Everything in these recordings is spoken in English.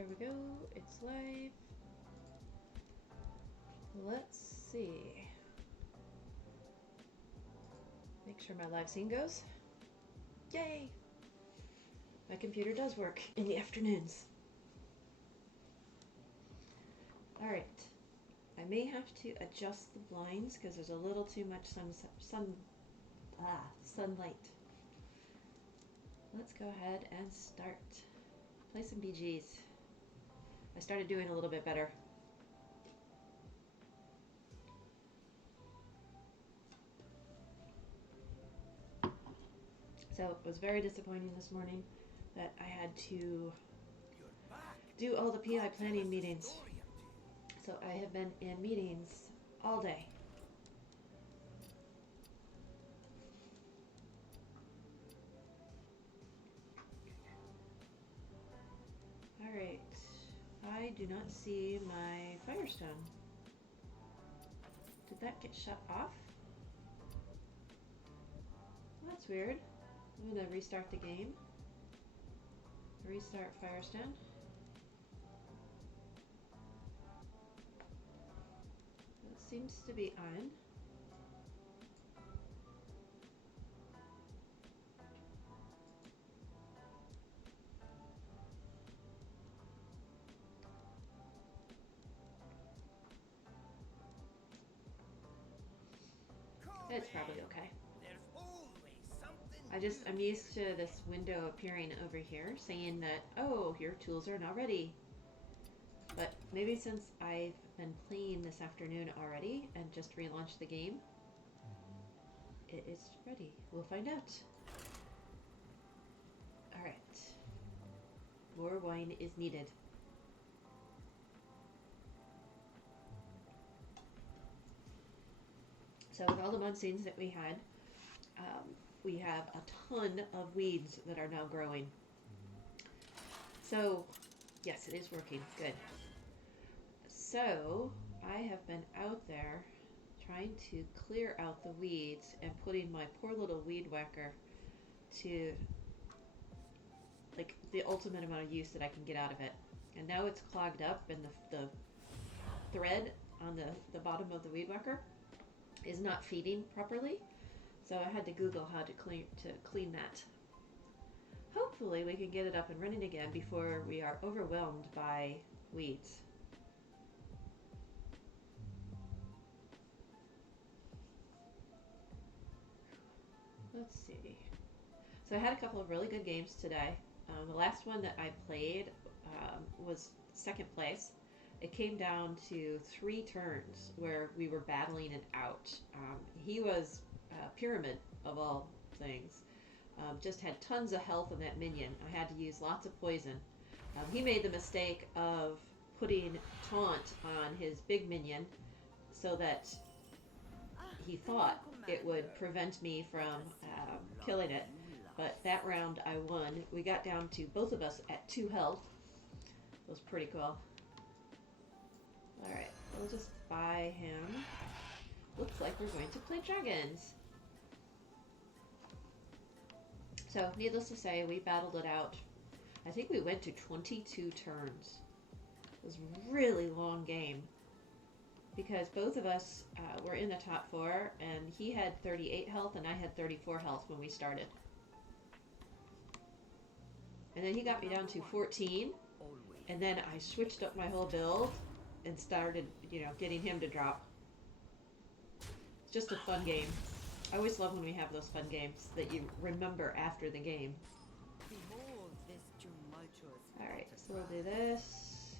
There we go. It's live. Let's see. Make sure my live scene goes. Yay! My computer does work in the afternoons. Alright. I may have to adjust the blinds because there's a little too much sunlight. Let's go ahead and start. Play some BGs. I started doing a little bit better. So it was very disappointing this morning that I had to do all the PI planning meetings. So I have been in meetings all day. Alright, I do not see my Firestone. Did that get shut off? Well, that's weird. I'm gonna restart the game. Restart Firestone. It seems to be on. It's probably okay. I'm used to this window appearing over here saying that, oh, your tools are now ready. But maybe since I've been playing this afternoon already and just relaunched the game, it is ready. We'll find out. Alright. More wine is needed. So with all the mud scenes that we had, we have a ton of weeds that are now growing. So, yes, it is working. Good. So, I have been out there trying to clear out the weeds and putting my poor little weed whacker to like the ultimate amount of use that I can get out of it. And now it's clogged up and the thread on the bottom of the weed whacker is not feeding properly. So I had to Google how to clean that. Hopefully we can get it up and running again before we are overwhelmed by weeds. Let's see. So I had a couple of really good games today. The last one that I played was second place. It came down to 3 turns where we were battling it out. He was Pyramid of all things. Just had tons of health on that minion. I had to use lots of poison. He made the mistake of putting taunt on his big minion so that he thought it would prevent me from killing it. But that round I won. We got down to both of us at 2 health. It was pretty cool. Alright, we'll just buy him. Looks like we're going to play dragons. So, needless to say, we battled it out. I think we went to 22 turns. It was a really long game. Because both of us were in the top 4, and he had 38 health, and I had 34 health when we started. And then he got me down to 14, and then I switched up my whole build and started, getting him to drop. It's just a fun game. I always love when we have those fun games that you remember after the game. Alright, so we'll do this.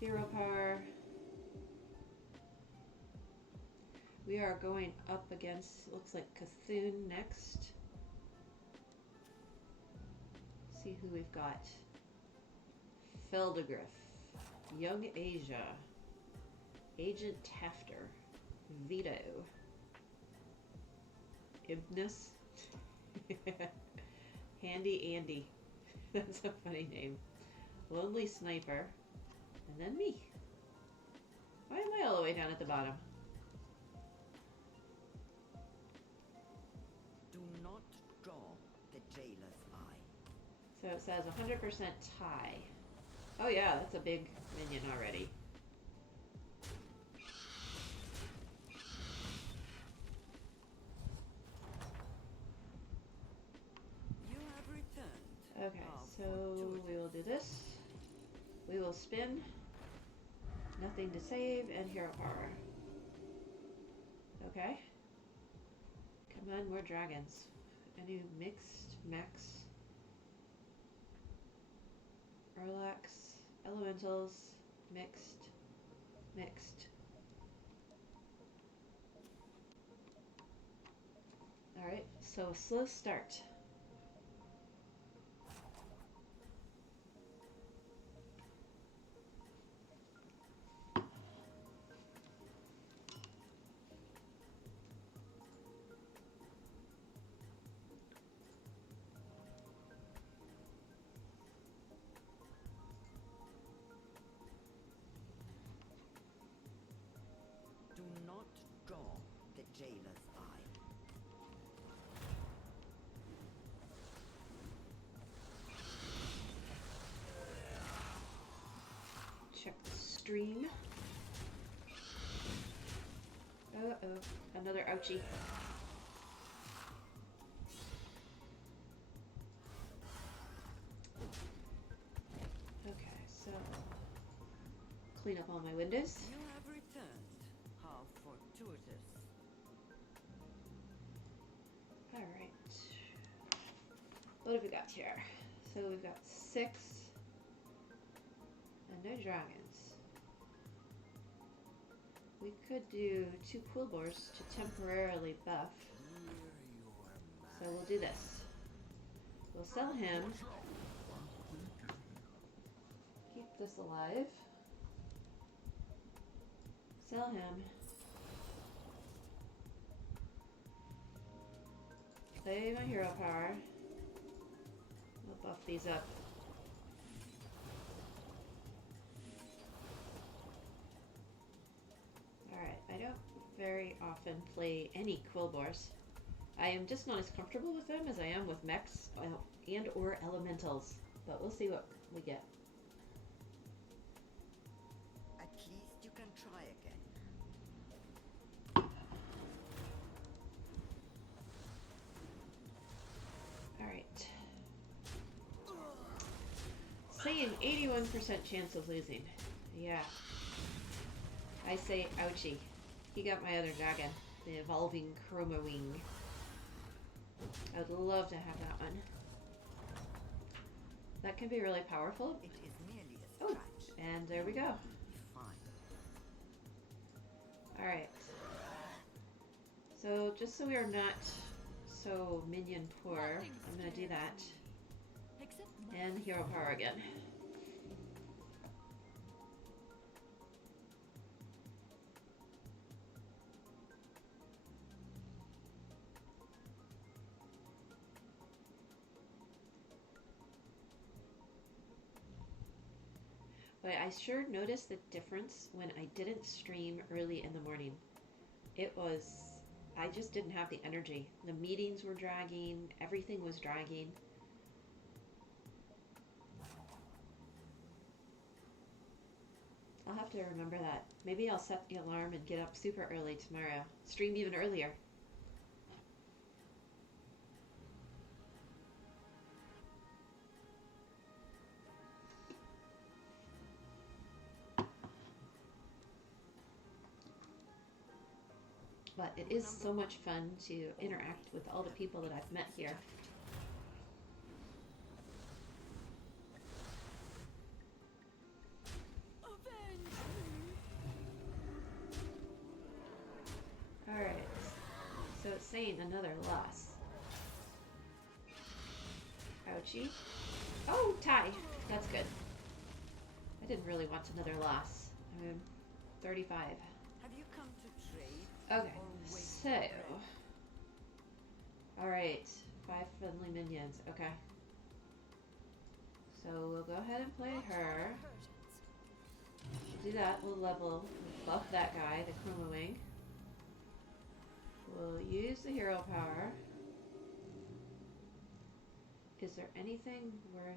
Hero power. We are going up against, looks like Cthulhu next. See who we've got. Feldegriff. Young Asia. Agent Tafter. Vito. Ibnus. Handy Andy. That's a funny name. Lonely Sniper. And then me. Why am I all the way down at the bottom? Do not draw the jailer's eye. So it says 100% tie. Oh yeah, that's a big minion already. You have returned. Okay, so we will do this. We will spin. Nothing to save and hero power. Okay. Come on, more dragons. Any mixed mechs? Erlax, elementals, mixed, mixed. Alright, so a slow start. Do not draw the jailer's eye. Check the stream. Uh-oh, another ouchie. Okay, so clean up all my windows. You have returned. How fortuitous. Alright. What have we got here? So we've got 6 and no dragons. We could do 2 Quillbores to temporarily buff. So we'll do this. We'll sell him. Keep this alive. Sell him. Play my hero power. We'll buff these up. Alright, I don't very often play any Quillbores. I am just not as comfortable with them as I am with mechs and or elementals. But we'll see what we get. At least you can try again. Alright. Saying 81% chance of losing. Yeah. I say ouchie. He got my other dragon. The evolving Chroma Wing. I would love to have that one. That can be really powerful. It is merely a Oh, scratch. and there we go. Fine. Alright. So, just so we are not so minion poor, I'm gonna do that. And hero power again. But I sure noticed the difference when I didn't stream early in the morning. It was, I just didn't have the energy. The meetings were dragging, everything was dragging. I'll have to remember that. Maybe I'll set the alarm and get up super early tomorrow. Stream even earlier. But it is so much fun to interact with all the people that I've met here. Alright. So it's saying another loss. Ouchie. Oh, tie. That's good. I didn't really want another loss. I'm 35. Have you come to trade? Okay, or wait so. for bread? Alright, 5 friendly minions. Okay. So we'll go ahead and play her. Do that, we'll level, buff that guy, the Chroma Wing. We'll use the hero power. Is there anything worth...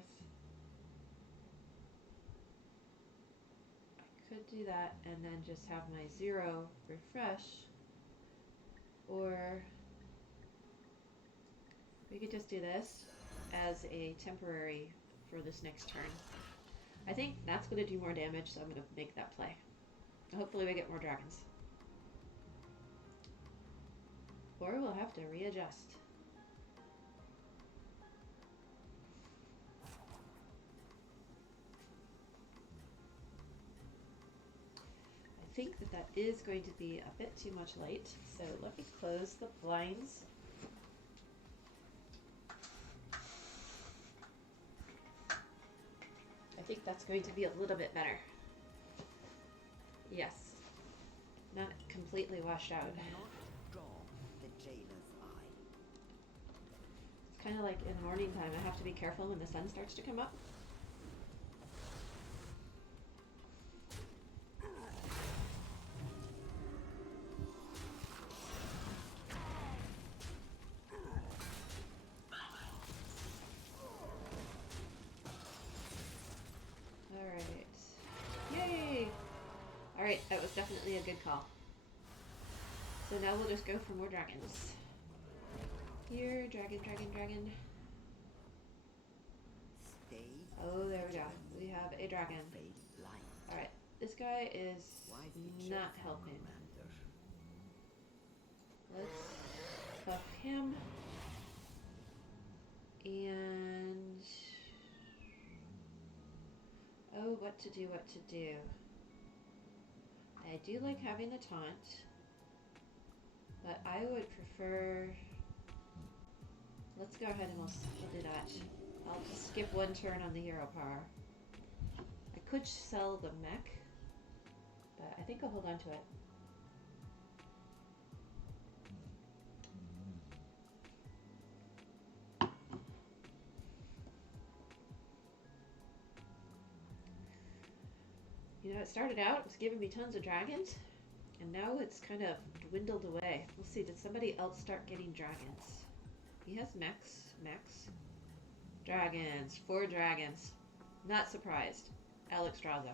could do that and then just have my 0 refresh, or we could just do this as a temporary for this next turn. I think that's going to do more damage, so I'm going to make that play. Hopefully we get more dragons. Or we'll have to readjust. I think that that is going to be a bit too much light, so let me close the blinds. I think that's going to be a little bit better. Yes. Not completely washed out. Not draw the jailer's eye. It's kind of like in morning time. I have to be careful when the sun starts to come up. Alright. Yay! Alright, that was definitely a good call. So now we'll just go for more dragons. Here, dragon, dragon, dragon. Stay. Oh, there we go. We have a dragon. Fade blind. Alright, this guy is Wisely not chosen, helping. Commander. Let's buff him. And... oh, what to do, what to do. I do like having the taunt, but I would prefer... let's go ahead and we'll do that. I'll just skip one turn on the hero power. I could sell the mech, but I think I'll hold on to it. You know, it started out, it was giving me tons of dragons, and now it's kind of dwindled away. Let's see, did somebody else start getting dragons? He has mechs. Dragons. 4 dragons. Not surprised. Alex Straza.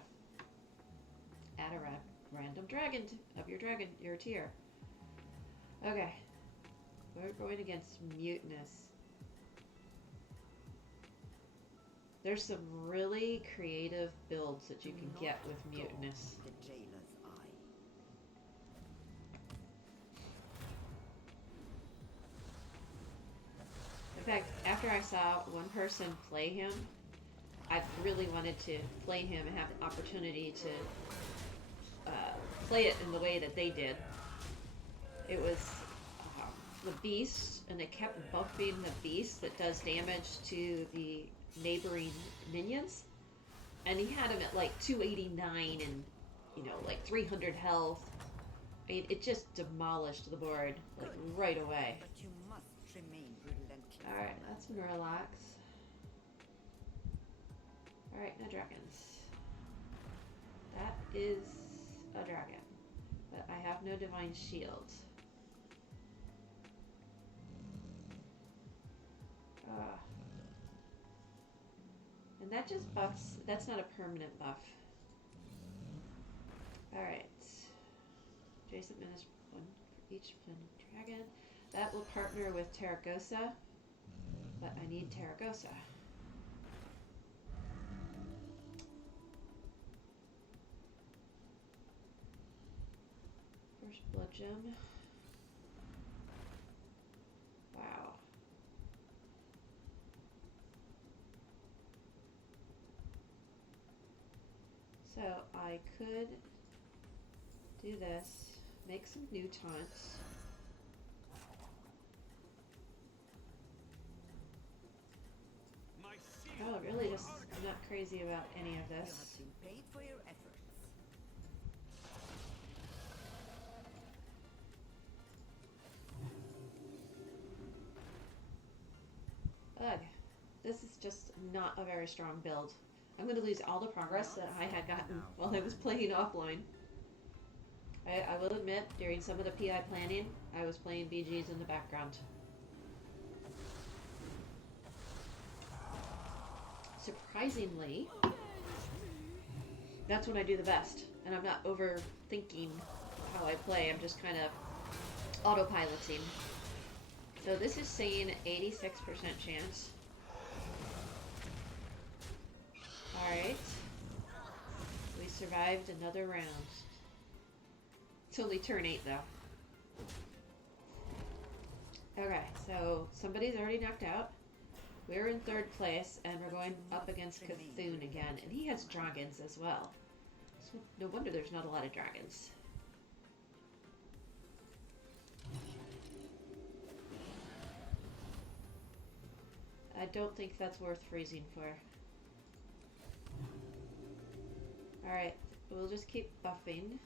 Add a random dragon of your tier. Okay. We're going against Mutinous. There's some really creative builds that you can get with Mutinous. The jailer's eye. In fact, after I saw one person play him, I really wanted to play him and have the opportunity to play it in the way that they did. It was the beast, and they kept buffing the beast that does damage to the neighboring minions, and he had him at like 289 and, you know, like 300 health. I mean, it just demolished the board like right away. But you must remain relentless. Alright, that's Murlocs. Alright, no dragons. That is a dragon. But I have no divine shield. And that just buffs, that's not a permanent buff. Alright. Adjacent menace, 1 for each planet dragon. That will partner with Terragosa, but I need Terragosa. First blood gem. Wow. So I could do this, make some new taunts. Oh, really just not crazy about any of You this. have been paid for your efforts. Ugh. This is just not a very strong build. I'm going to lose all the progress that I had gotten while I was playing offline. I will admit, during some of the PI planning, I was playing BGs in the background. Surprisingly, that's when I do the best. and I'm not overthinking how I play. I'm just kind of autopiloting. So this is saying 86% chance. Alright. We survived another round. It's only turn 8 though. Okay, so somebody's already knocked out. We're in 3rd place, and we're going up against Cthulhu again, and he has dragons as well. So no wonder there's not a lot of dragons. I don't think that's worth freezing for. Alright, we'll just keep buffing.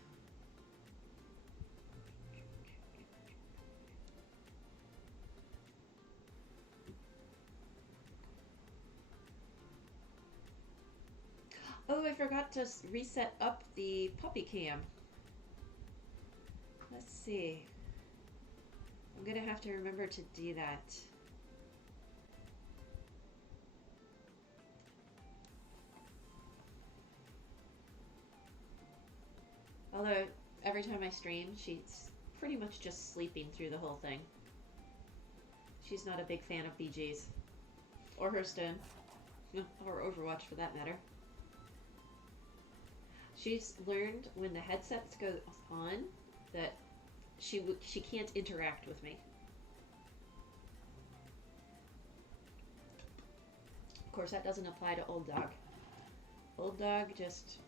Oh, I forgot to reset up the puppy cam. Let's see. I'm gonna have to remember to do that. Although, every time I stream, she's pretty much just sleeping through the whole thing. She's not a big fan of BGs. Or Hearthstone. Or Overwatch, for that matter. She's learned when the headsets go on that she can't interact with me. Of course, that doesn't apply to Old Dog. Old Dog just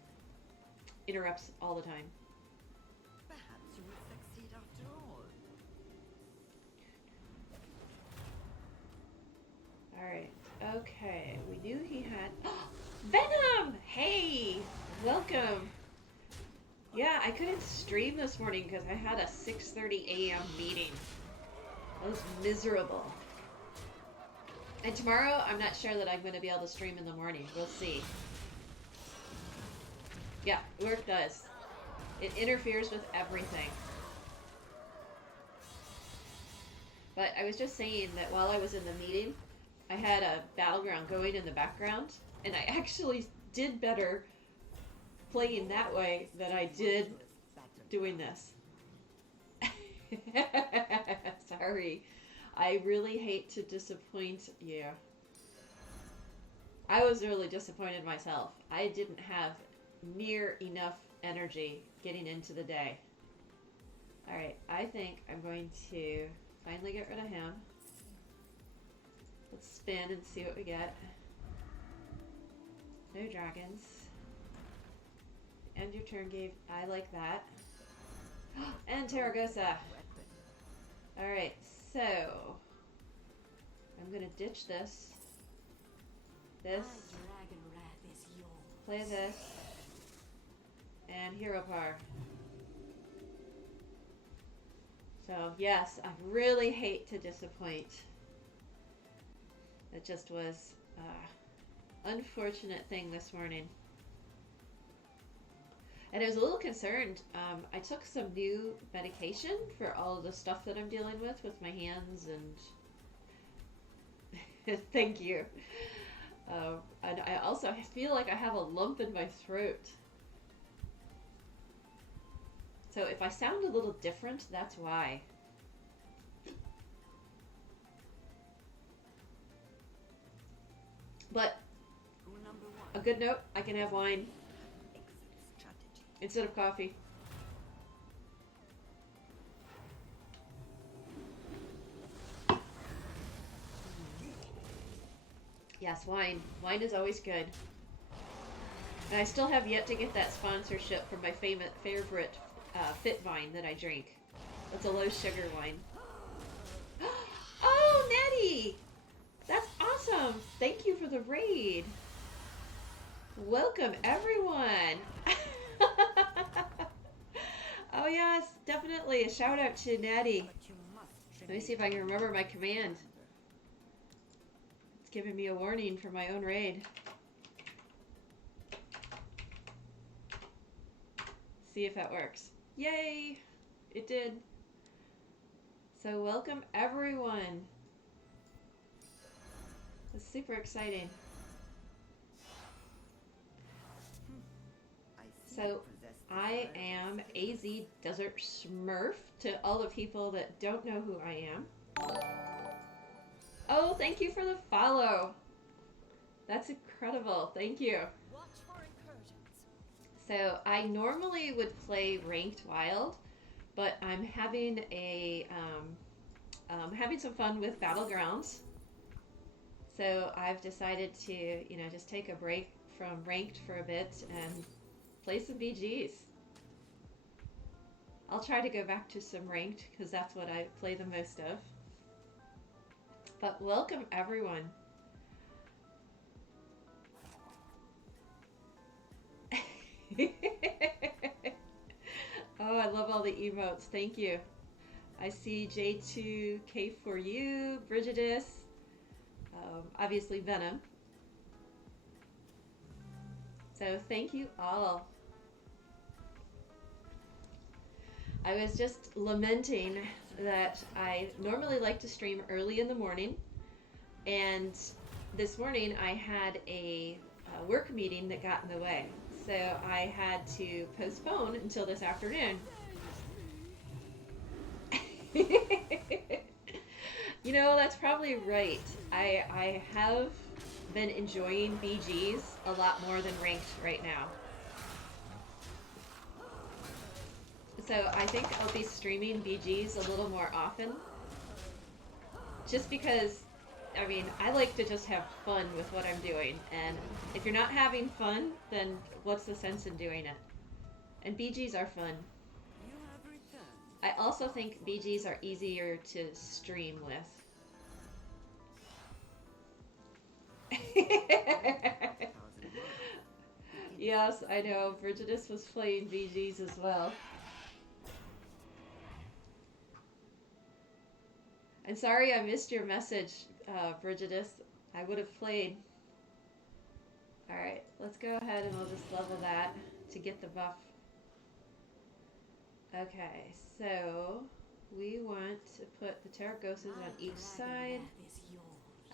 interrupts all the time. Perhaps you will succeed after all. Alright, okay. We knew he had... Venom! Hey! Welcome! Yeah, I couldn't stream this morning because I had a 6:30 a.m. meeting. I was miserable. And tomorrow, I'm not sure that I'm going to be able to stream in the morning. We'll see. Yeah, work does. It interferes with everything. But I was just saying that while I was in the meeting, I had a battleground going in the background, and I actually did better playing that way than I did doing this. Sorry. I really hate to disappoint you. I was really disappointed myself. I didn't have near enough energy getting into the day. Alright, I think I'm going to finally get rid of him. Let's spin and see what we get. No dragons. End your turn, Gabe. I like that. And Terragosa. Alright, so I'm gonna ditch this. This. Play this. And Hero Par. So yes, I really hate to disappoint. It just was unfortunate thing this morning. And I was a little concerned. I took some new medication for all of the stuff that I'm dealing with my hands and thank you. And I also feel like I have a lump in my throat. So if I sound a little different, that's why. But a good note, I can have wine instead of coffee. Yes, wine. Wine is always good. And I still have yet to get that sponsorship from my favorite Fit Vine that I drink. That's a low sugar wine. Oh, Nettie! That's awesome! Thank you for the raid. Welcome, everyone! Oh yes, definitely. A shout out to Natty. Let me see if I can remember my command. It's giving me a warning for my own raid. See if that works. Yay! It did. So welcome everyone. It's super exciting. So I am AZ Desert Smurf to all the people that don't know who I am. Oh, thank you for the follow. That's incredible. Thank you. Watch for incursions. So I normally would play Ranked Wild, but I'm having having some fun with Battlegrounds. So I've decided to, just take a break from Ranked for a bit and play some BGs. I'll try to go back to some Ranked because that's what I play the most of. But welcome everyone. Oh, I love all the emotes. Thank you. I see J2K4U, Brigidus, obviously Venom. So thank you all. I was just lamenting that I normally like to stream early in the morning, and this morning I had a work meeting that got in the way. So I had to postpone until this afternoon. That's probably right. I have been enjoying BGs a lot more than Ranked right now. So I think I'll be streaming BGs a little more often. Just because, I like to just have fun with what I'm doing. And if you're not having fun, then what's the sense in doing it? And BGs are fun. You have returned. I also think BGs are easier to stream with. Yes, I know. Brigidus was playing BGs as well. I'm sorry I missed your message, Brigidus. I would have played. Alright, let's go ahead and we'll just level that to get the buff. Okay, so we want to put the Terragosas on each side.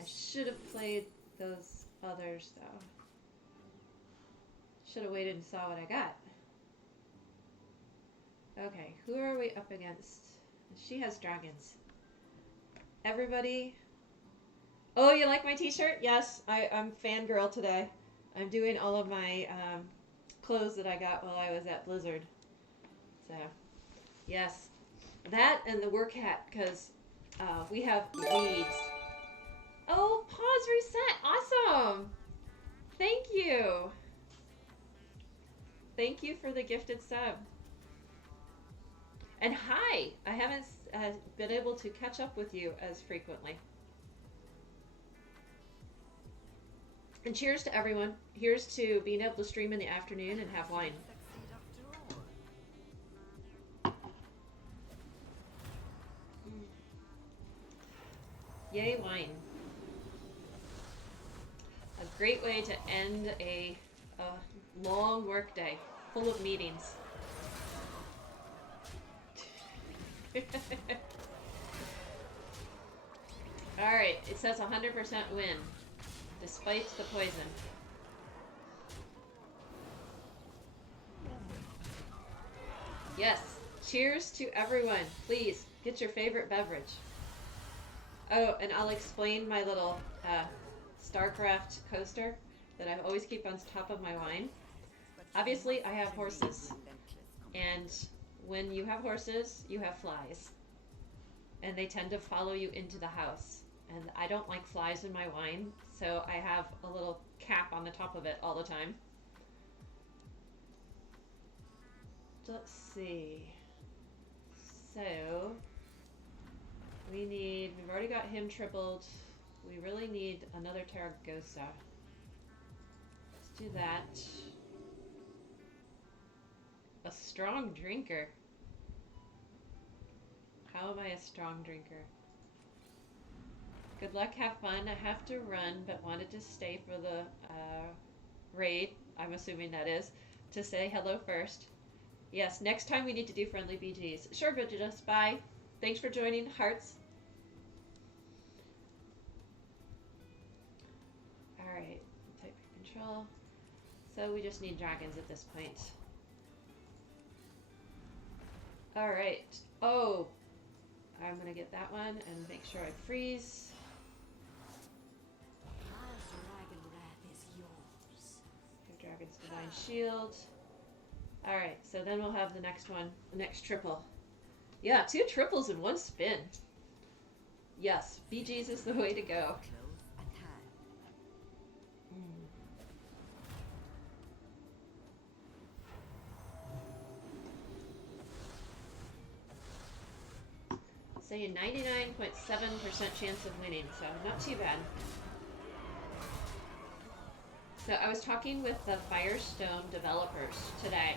I should have played those others though. Should have waited and saw what I got. Okay, who are we up against? She has dragons. Everybody. Oh, you like my t-shirt? Yes, I'm fangirl today. I'm doing all of my clothes that I got while I was at Blizzard. So, yes. That and the work hat, because we have weeds. Oh, pause reset. Awesome. Thank you. Thank you for the gifted sub. And hi. I haven't been able to catch up with you as frequently. And cheers to everyone. Here's to being able to stream in the afternoon and have wine. Yay, wine. A great way to end a long work day full of meetings. Alright, it says 100% win, despite the poison. Yes, cheers to everyone. Please, get your favorite beverage. Oh, and I'll explain my little StarCraft coaster that I always keep on top of my wine. Obviously, I have horses. And when you have horses, you have flies. And they tend to follow you into the house. And I don't like flies in my wine, so I have a little cap on the top of it all the time. Let's see. So, we've already got him tripled. We really need another Terragosa. Let's do that. A strong drinker. How am I a strong drinker? Good luck, have fun. I have to run, but wanted to stay for the raid, I'm assuming that is, to say hello first. Yes, next time we need to do friendly BGs. Sure, Brigidus, bye. Thanks for joining, hearts. Alright, type control. So we just need dragons at this point. Alright. Oh! I'm gonna get that one and make sure I freeze. My dragon wrath is yours. Your Dragon's Divine Shield. Alright, so then we'll have the next one. The next triple. Yeah, 2 triples in 1 spin. Yes, BG's is the way to go. Close at hand. Saying 99.7% chance of winning, so not too bad. So I was talking with the Firestone developers today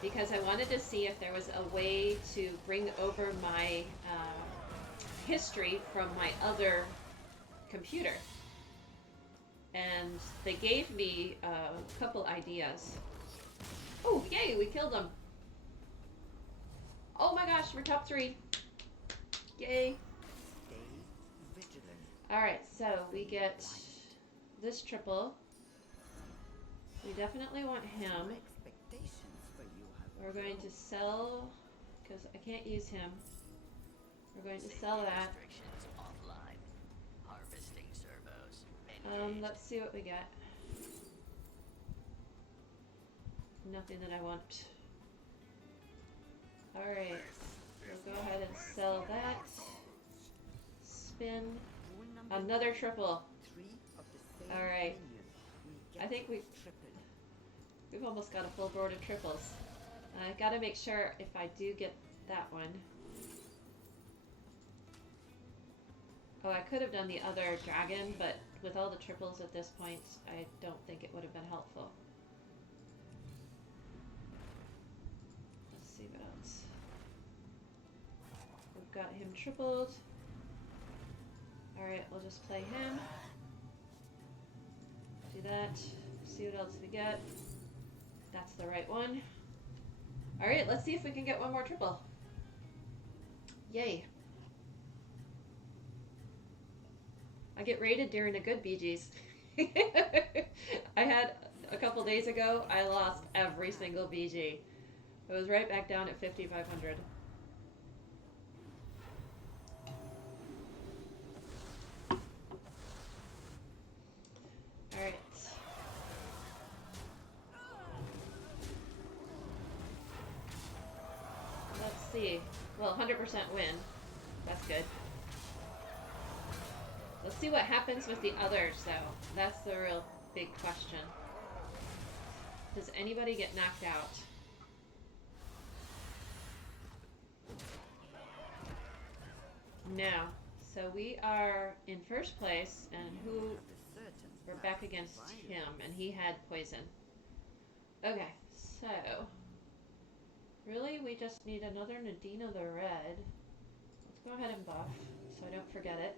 because I wanted to see if there was a way to bring over my history from my other computer. And they gave me a couple ideas. Oh, yay, we killed them. Oh my gosh, we're top 3. Yay. Stay vigilant. Alright, so we get this triple. We definitely want him. My expectations for you have We're going to sell, because I can't use him. We're going to sell that. Restrictions offline. Harvesting servos. Let's see what we get. Nothing that I want. Alright, we'll go ahead and sell that. Spin. rule number Another triple. 3 of the same Alright. union. We I get think triple. we've almost got a full board of triples. I gotta make sure if I do get that one. Oh, I could have done the other dragon, but with all the triples at this point, I don't think it would have been helpful. Let's see what else. We've got him tripled. Alright, we'll just play him. Do that. See what else we get. That's the right one. Alright, let's see if we can get one more triple. Yay. I get rated during a good BG's. I had a couple days ago, I lost every single BG. It was right back down at 5,500. Alright. Let's see. Well, 100% win. That's good. Let's see what happens with the others, though. That's the real big question. Does anybody get knocked out? No. So we are in first place, and who... Have a certain We're back wrath against violence. him, and he had poison. Okay, so... Really, we just need another Nadina the Red. Let's go ahead and buff, so I don't forget it.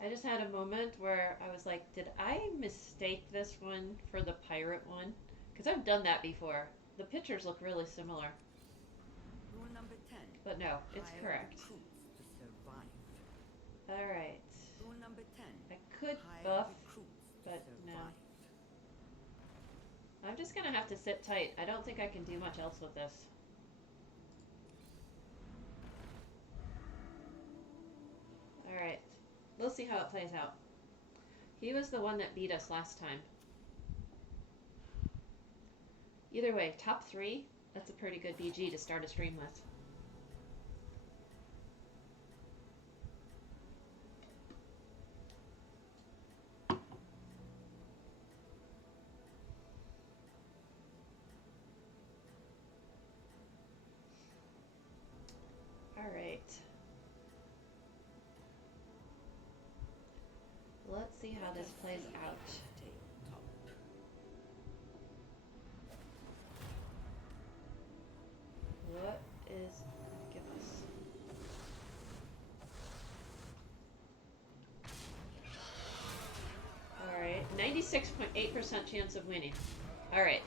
I just had a moment where I was like, did I mistake this one for the pirate one? Because I've done that before. The pictures look really similar. Rule number 10. But no, it's Hire correct. recruits to survive. Alright. Rule number 10. I could Hire buff, recruits to but no. survive. I'm just gonna have to sit tight. I don't think I can do much else with this. Alright. We'll see how it plays out. He was the one that beat us last time. Either way, top 3, that's a pretty good BG to start a stream with. Alright. Let's see how this plays out. Tabletop. What is give us? Alright, 96.8% chance of winning. Alright.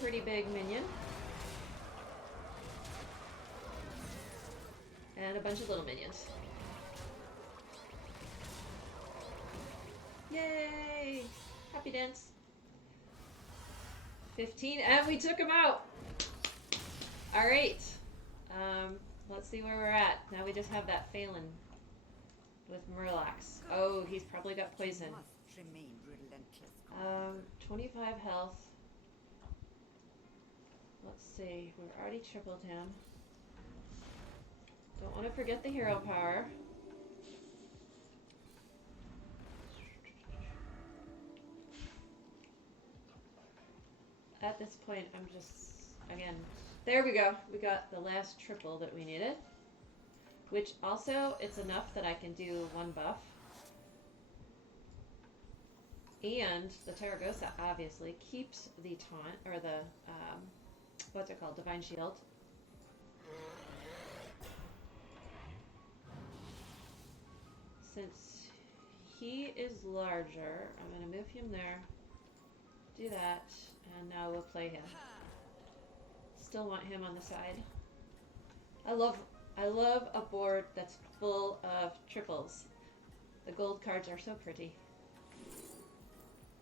pretty big minion. And a bunch of little minions. Yay! Happy dance. 15, and we took him out! Alright. Let's see where we're at. Now we just have that Phelan with Murlocs. Oh, he's probably got poison. Must remain relentless. 25 health. Let's see. We've already tripled him. Don't want to forget the hero power. At this point, I'm just, again, there we go. We got the last triple that we needed. Which also, it's enough that I can do one buff. And the Taragosa obviously keeps the taunt, or the, what's it called, Divine Shield. Since he is larger, I'm going to move him there, do that, and now we'll play him. Still want him on the side. I love a board that's full of triples. The gold cards are so pretty.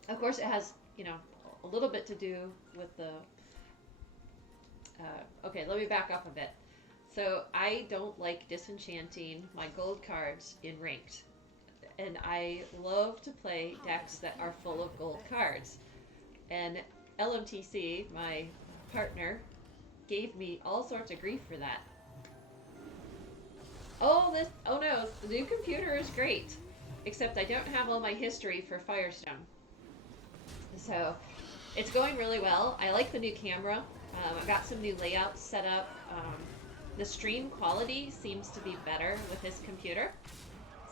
Of course, it has, you know, a little bit to do with the... okay, let me back up a bit. So, I don't like disenchanting my gold cards in ranked. And I love to play decks that are full of gold cards. And LMTC, my partner, gave me all sorts of grief for that. Oh no, the new computer is great. Except I don't have all my history for Firestone. So, it's going really well. I like the new camera. I've got some new layouts set up. The stream quality seems to be better with this computer.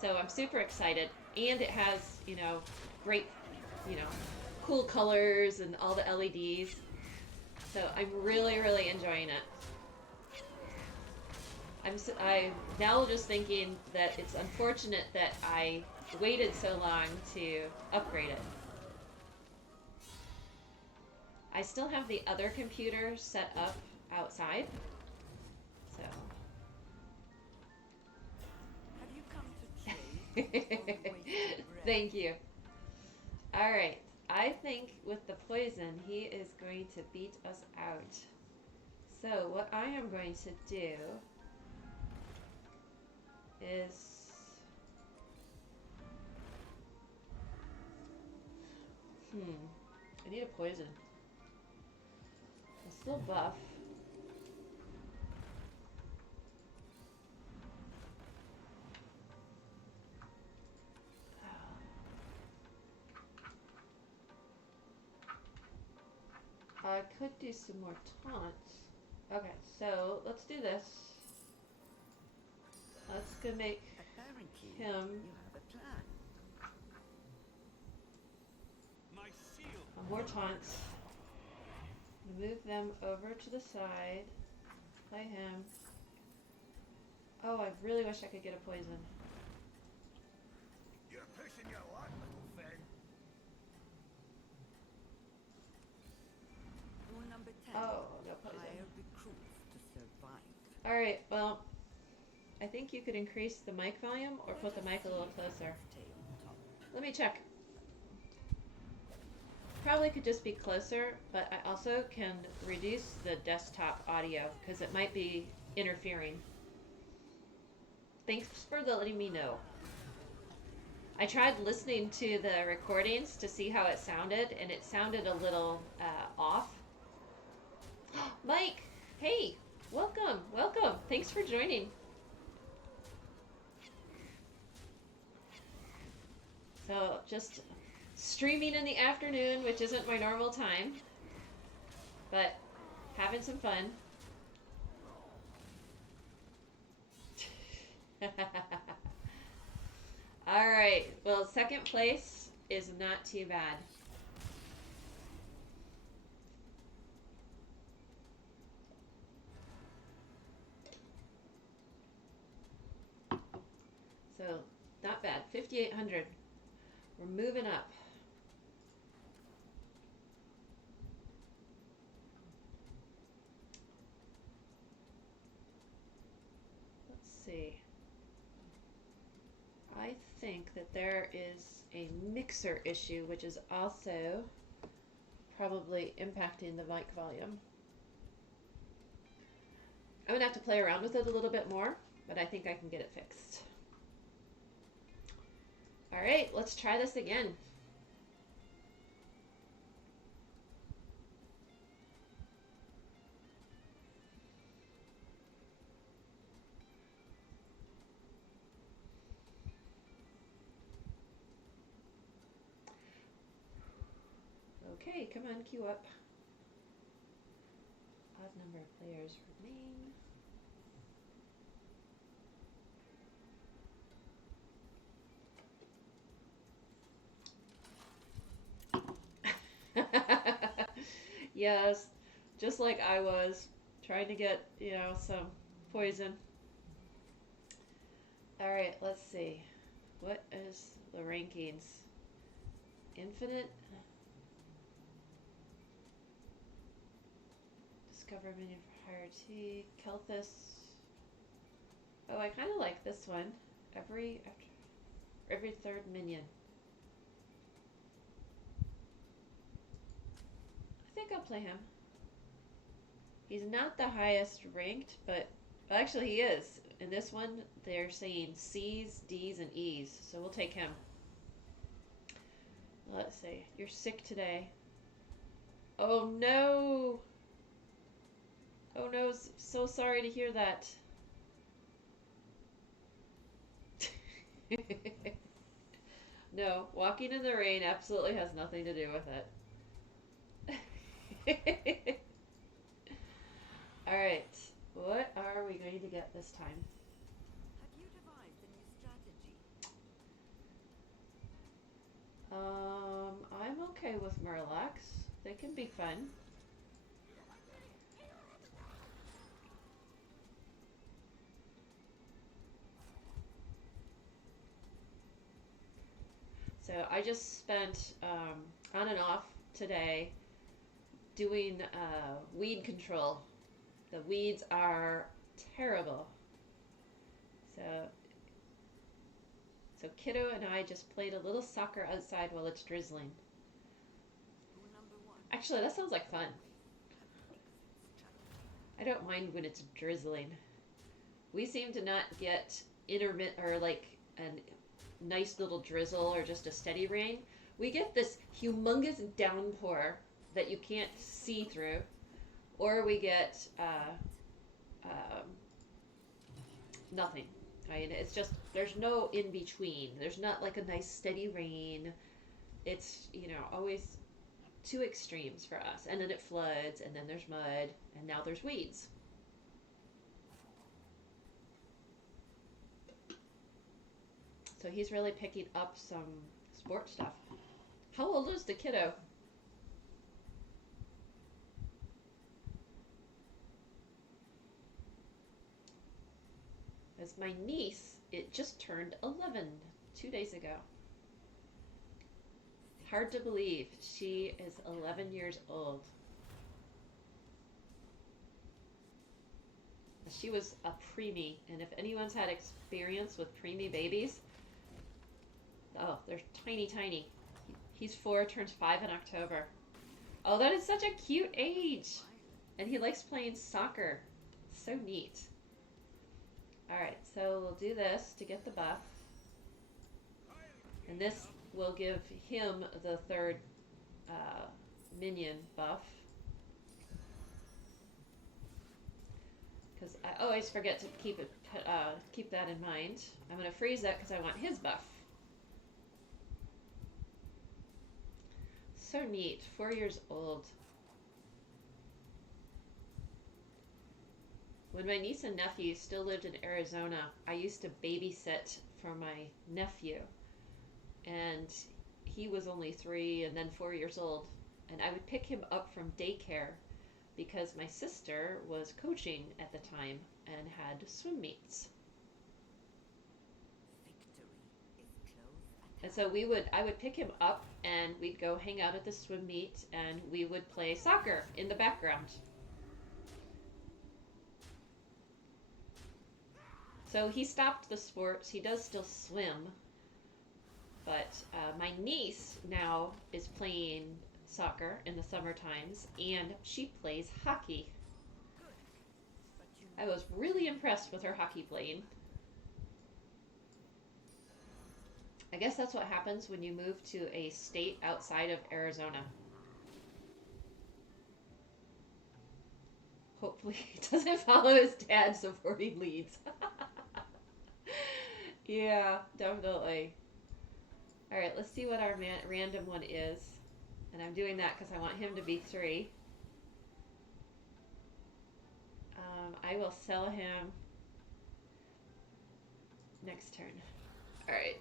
So I'm super excited. And it has, you know, great, you know, cool colors and all the LEDs. So I'm really, really enjoying it. I'm now just thinking that it's unfortunate that I waited so long to upgrade it. I still have the other computer set up outside. So. Have you come to trade? Thank you. Alright. I think with the poison, he is going to beat us out. So, what I am going to do is... I need a poison. A still buff. I could do some more taunts. Okay, so let's do this. Let's go make Apparently, him. you have a plan. My shield. More taunts. Move them over to the side. Play him. Oh, I really wish I could get a poison. You're pushing your luck, little thing. Rule number 10. Oh, no poison. Hire recruits to survive. Alright, well, I think you could increase the mic volume or put the mic a little closer. Tabletop. Let me check. Probably could just be closer, but I also can reduce the desktop audio because it might be interfering. Thanks for letting me know. I tried listening to the recordings to see how it sounded, and it sounded a little off. Mike! Hey! Welcome! Welcome! Thanks for joining. So, just streaming in the afternoon, which isn't my normal time, but having some fun. Alright, well, second place is not too bad. So, not bad. 5,800. We're moving up. see. I think that there is a mixer issue, which is also probably impacting the mic volume. I'm gonna have to play around with it a little bit more, but I think I can get it fixed. All right, let's try this again. Okay, come on, queue up. Odd number of players remain. Yes, just like I was trying to get, some poison. All right, let's see. What is the rankings? Infinite. Discover minion for higher T. Kelthus. Oh, I kind of like this one. Every third minion. I think I'll play him. He's not the highest ranked, but actually he is. In this one, they're saying C's, D's, and E's, so we'll take him. Let's see. You're sick today. Oh no! Oh no, so sorry to hear that. No, walking in the rain absolutely has nothing to do with it. Alright, what are we going to get this time? Have you devised a new strategy? I'm okay with Murlocs. They can be fun. So I just spent on and off today doing weed control. The weeds are terrible. So Kiddo and I just played a little soccer outside while it's drizzling. Rule number 1. Actually, that sounds like fun. I don't mind when it's drizzling. We seem to not get intermittent or like a nice little drizzle or just a steady rain. We get this humongous downpour that you can't see through, or we get nothing. I mean, it's just, there's no in between. There's not like a nice steady rain. It's, always two extremes for us. And then it floods, and then there's mud, and now there's weeds. So he's really picking up some sport stuff. How old is the kiddo? As my niece, it just turned 11 2 days ago. Hard to believe. She is 11 years old. She was a preemie, and if anyone's had experience with preemie babies, oh, they're tiny, tiny. He's 4, turns 5 in October. Oh, that is such a cute age. And he likes playing soccer. So neat. Alright, so we'll do this to get the buff. And this will give him the third minion buff. Because I always forget to keep that in mind. I'm going to freeze that because I want his buff. So neat. 4 years old. When my niece and nephew still lived in Arizona, I used to babysit for my nephew. And he was only 3 and then 4 years old. And I would pick him up from daycare because my sister was coaching at the time and had swim meets. And so I would pick him up and we'd go hang out at the swim meet and we would play soccer in the background. So he stopped the sports. He does still swim. But my niece now is playing soccer in the summer times, and she plays hockey. I was really impressed with her hockey playing. I guess that's what happens when you move to a state outside of Arizona. Hopefully he doesn't follow his dad before he leads. Yeah, definitely. Alright, let's see what our random one is. And I'm doing that because I want him to be 3. I will sell him next turn. Alright.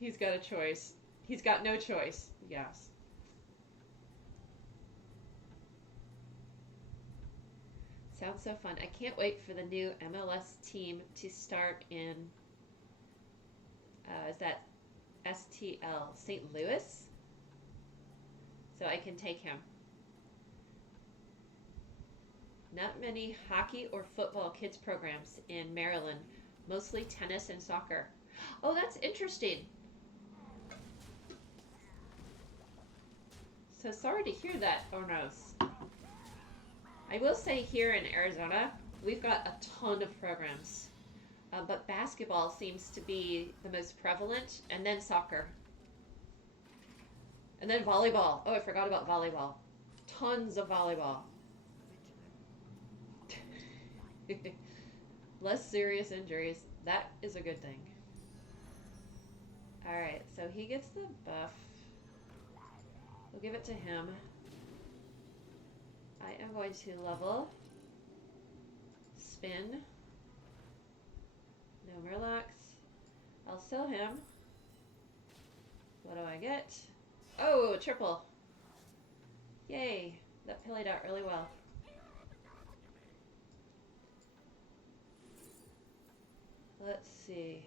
He's got a choice. He's got no choice. Yes. Sounds so fun. I can't wait for the new MLS team to start in, is that STL, St. Louis? So I can take him. Not many hockey or football kids programs in Maryland. Mostly tennis and soccer. Oh, that's interesting. So sorry to hear that, Ornos. I will say here in Arizona, we've got a ton of programs. But basketball seems to be the most prevalent, and then soccer. And then volleyball. Oh, I forgot about volleyball. Tons of volleyball. Less serious injuries. That is a good thing. Alright, so he gets the buff. We'll give it to him. I am going to level. Spin. No Murlocs. I'll sell him. What do I get? Oh, triple. Yay. That played out really well. Let's see.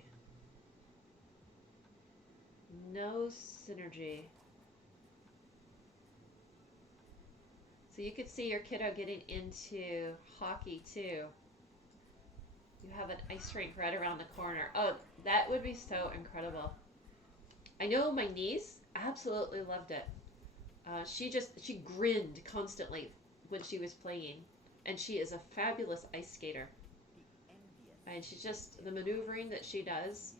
No synergy. So you could see your kiddo getting into hockey too. You have an ice rink right around the corner. Oh, that would be so incredible. I know my niece absolutely loved it. She grinned constantly when she was playing. And she is a fabulous ice skater. And she's just, the maneuvering that she does.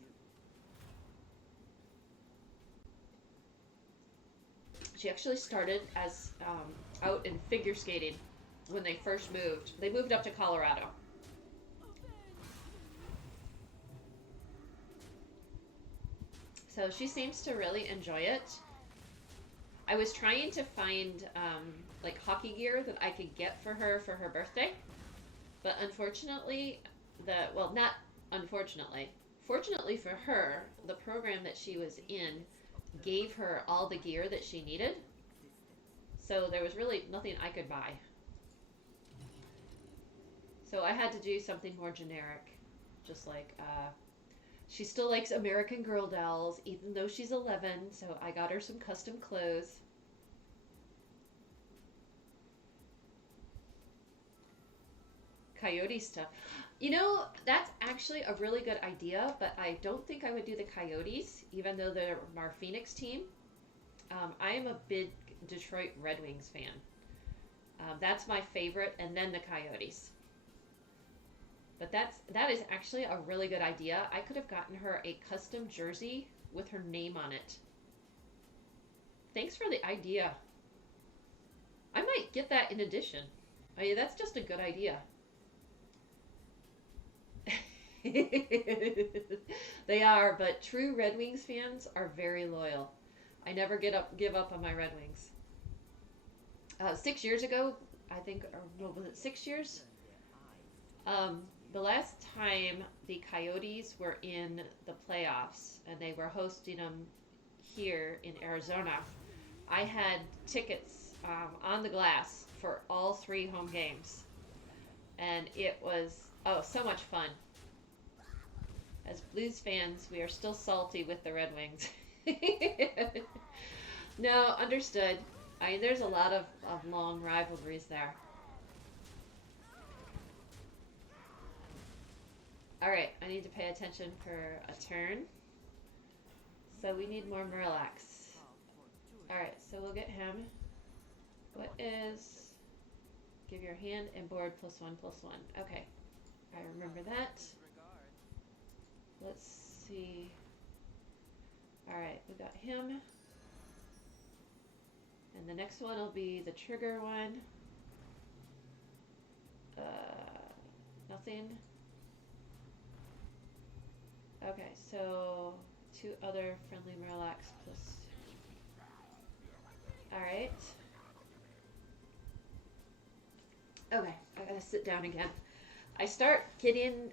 She actually started as out in figure skating when they first moved. They moved up to Colorado. So she seems to really enjoy it. I was trying to find like hockey gear that I could get for her birthday. But unfortunately, not unfortunately, fortunately for her, the program that she was in gave her all the gear that she needed. So there was really nothing I could buy. So I had to do something more generic. Just like, she still likes American Girl dolls, even though she's 11, so I got her some custom clothes. Coyote stuff. You know, that's actually a really good idea, but I don't think I would do the Coyotes, even though they're our Phoenix team. I am a big Detroit Red Wings fan. That's my favorite, and then the Coyotes. But that is actually a really good idea. I could have gotten her a custom jersey with her name on it. Thanks for the idea. I might get that in addition. I mean, that's just a good idea. They are, but true Red Wings fans are very loyal. I never give up on my Red Wings. 6 years ago, I think, or what was it, 6 years? The last time the Coyotes were in the playoffs, and they were hosting them here in Arizona, I had tickets on the glass for all 3 home games. And it was, so much fun. As Blues fans, we are still salty with the Red Wings. No, understood. I mean, there's a lot of long rivalries there. Alright, I need to pay attention for a turn. So we need more Murlocs. Alright, so we'll get him. What is... Give your hand and board +1/+1. Okay, I remember that. Let's see. Alright, we got him. And the next one will be the trigger one. Nothing. Okay, so 2 other friendly Murlocs plus... Alright. Okay, I gotta sit down again. I start getting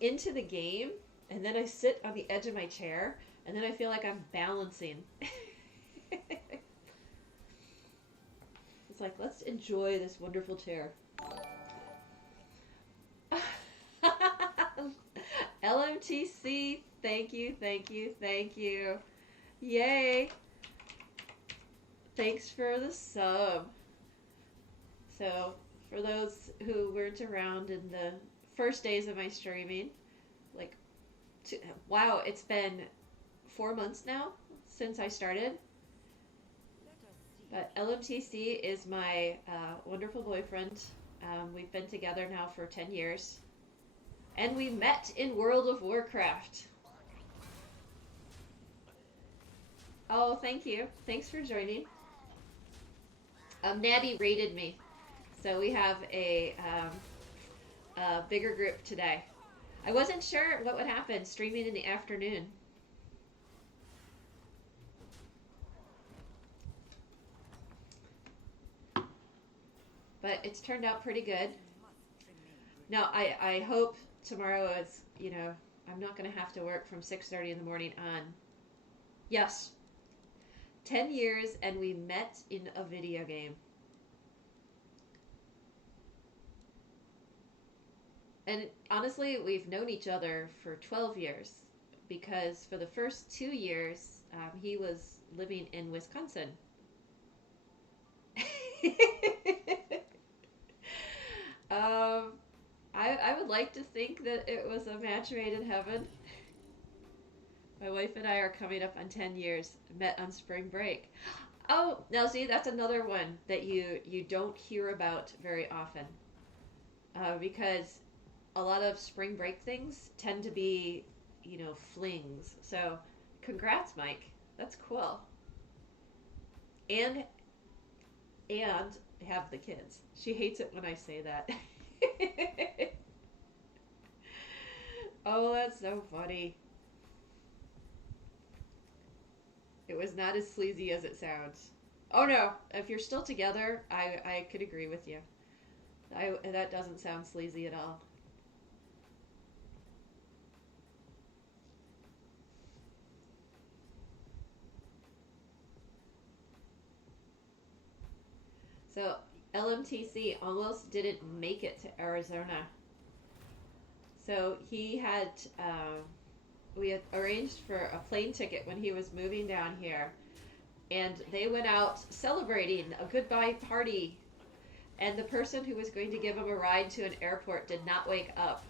into the game, and then I sit on the edge of my chair, and then I feel like I'm balancing. It's like, let's enjoy this wonderful chair. LMTC, thank you, thank you, thank you. Yay! Thanks for the sub. So, for those who weren't around in the first days of my streaming, like, wow, it's been 4 months now since I started. But LMTC is my wonderful boyfriend. We've been together now for 10 years. And we met in World of Warcraft. Oh, thank you. Thanks for joining. Natty raided me. So we have a bigger group today. I wasn't sure what would happen streaming in the afternoon. But it's turned out pretty good. No, I hope tomorrow is, you know, I'm not going to have to work from 6:30 in the morning on. Yes. 10 years and we met in a video game. And honestly, we've known each other for 12 years because for the first 2 years, he was living in Wisconsin. I would like to think that it was a match made in heaven. My wife and I are coming up on 10 years, met on spring break. Oh, now see, that's another one that you don't hear about very often. Because a lot of spring break things tend to be, you know, flings. So, congrats, Mike. That's cool. And have the kids. She hates it when I say that. Oh, that's so funny. It was not as sleazy as it sounds. Oh no, if you're still together, I could agree with you. That doesn't sound sleazy at all. So LMTC almost didn't make it to Arizona. So he had, we had arranged for a plane ticket when he was moving down here. And they went out celebrating a goodbye party. And the person who was going to give him a ride to an airport did not wake up.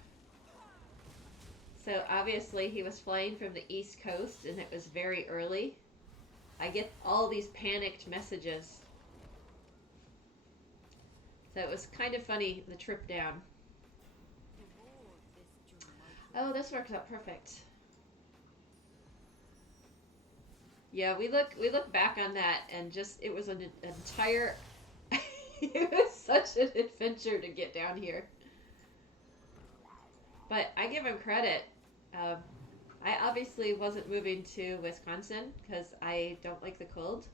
So obviously he was flying from the East Coast and it was very early. I get all these panicked messages. So it was kind of funny, the trip down. Oh, this works out perfect. Yeah, we look back on that and just, it was an entire, it was such an adventure to get down here. But I give him credit. I obviously wasn't moving to Wisconsin because I don't like the cold.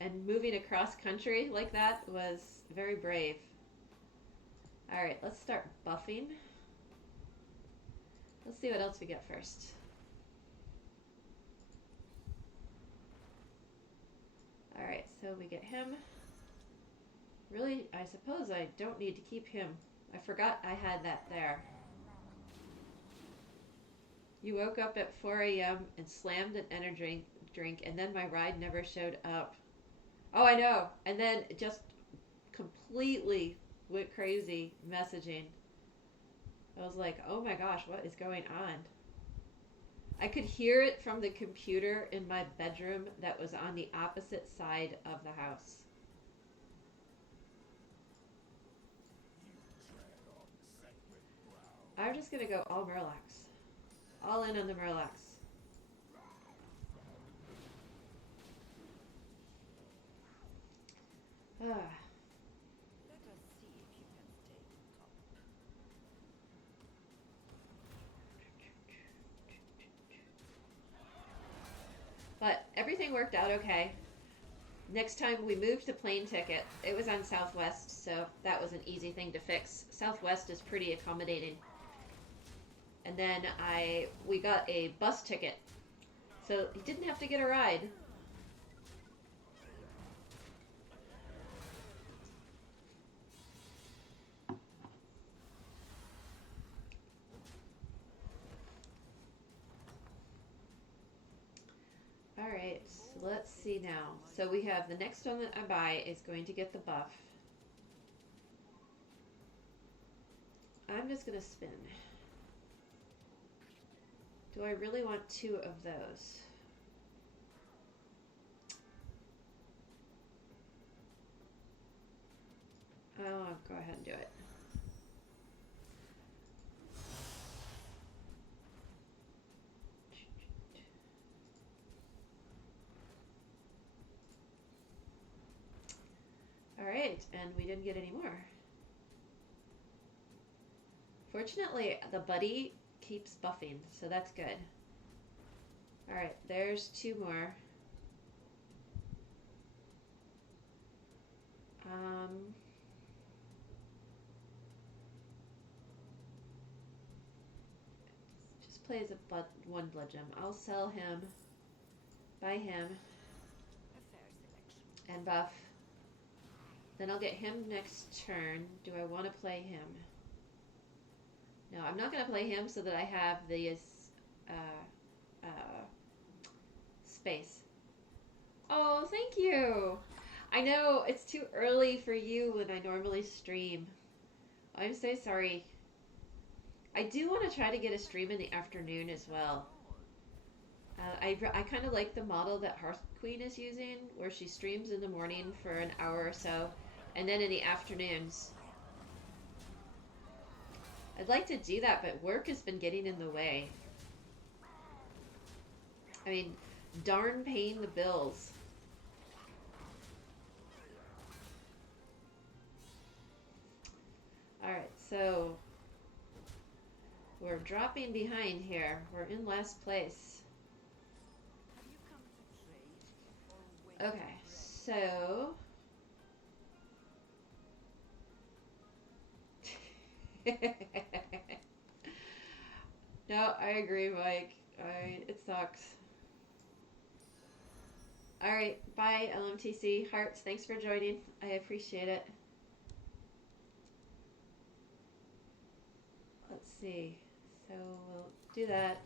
And moving across country like that was very brave. Alright, let's start buffing. Let's see what else we get first. Alright, so we get him. Really, I suppose I don't need to keep him. I forgot I had that there. You woke up at 4 a.m. and slammed an energy drink, and then my ride never showed up. Oh, I know. And then just completely went crazy messaging. I was like, oh my gosh, what is going on? I could hear it from the computer in my bedroom that was on the opposite side of the house. I'm just gonna go all Murlocs. All in on the Murlocs. Ah. Let us see if you can stay on top. But everything worked out okay. Next time we moved the plane ticket, it was on Southwest, so that was an easy thing to fix. Southwest is pretty accommodating. And then we got a bus ticket, so he didn't have to get a ride. Alright, so let's see now. So we have the next one that I buy is going to get the buff. I'm just going to spin. Do I really want 2 of those? I'll go ahead and do it. Alright, and we didn't get any more. Fortunately, the buddy keeps buffing, so that's good. Alright, there's 2 more. Just plays one blood gem. I'll sell him, buy him, A fair selection. and buff. Then I'll get him next turn. Do I want to play him? No, I'm not going to play him so that I have this space. Oh, thank you. I know it's too early for you when I normally stream. I'm so sorry. I do want to try to get a stream in the afternoon as well. I kind of like the model that Hearth Queen is using, where she streams in the morning for an hour or so, and then in the afternoons. I'd like to do that, but work has been getting in the way. I mean, darn paying the bills. Alright, so we're dropping behind here. We're in last place. Have you come to trade or wait? Okay, so no, I agree, Mike. It sucks. Alright, bye, LMTC. Hearts, thanks for joining. I appreciate it. Let's see. So we'll do that.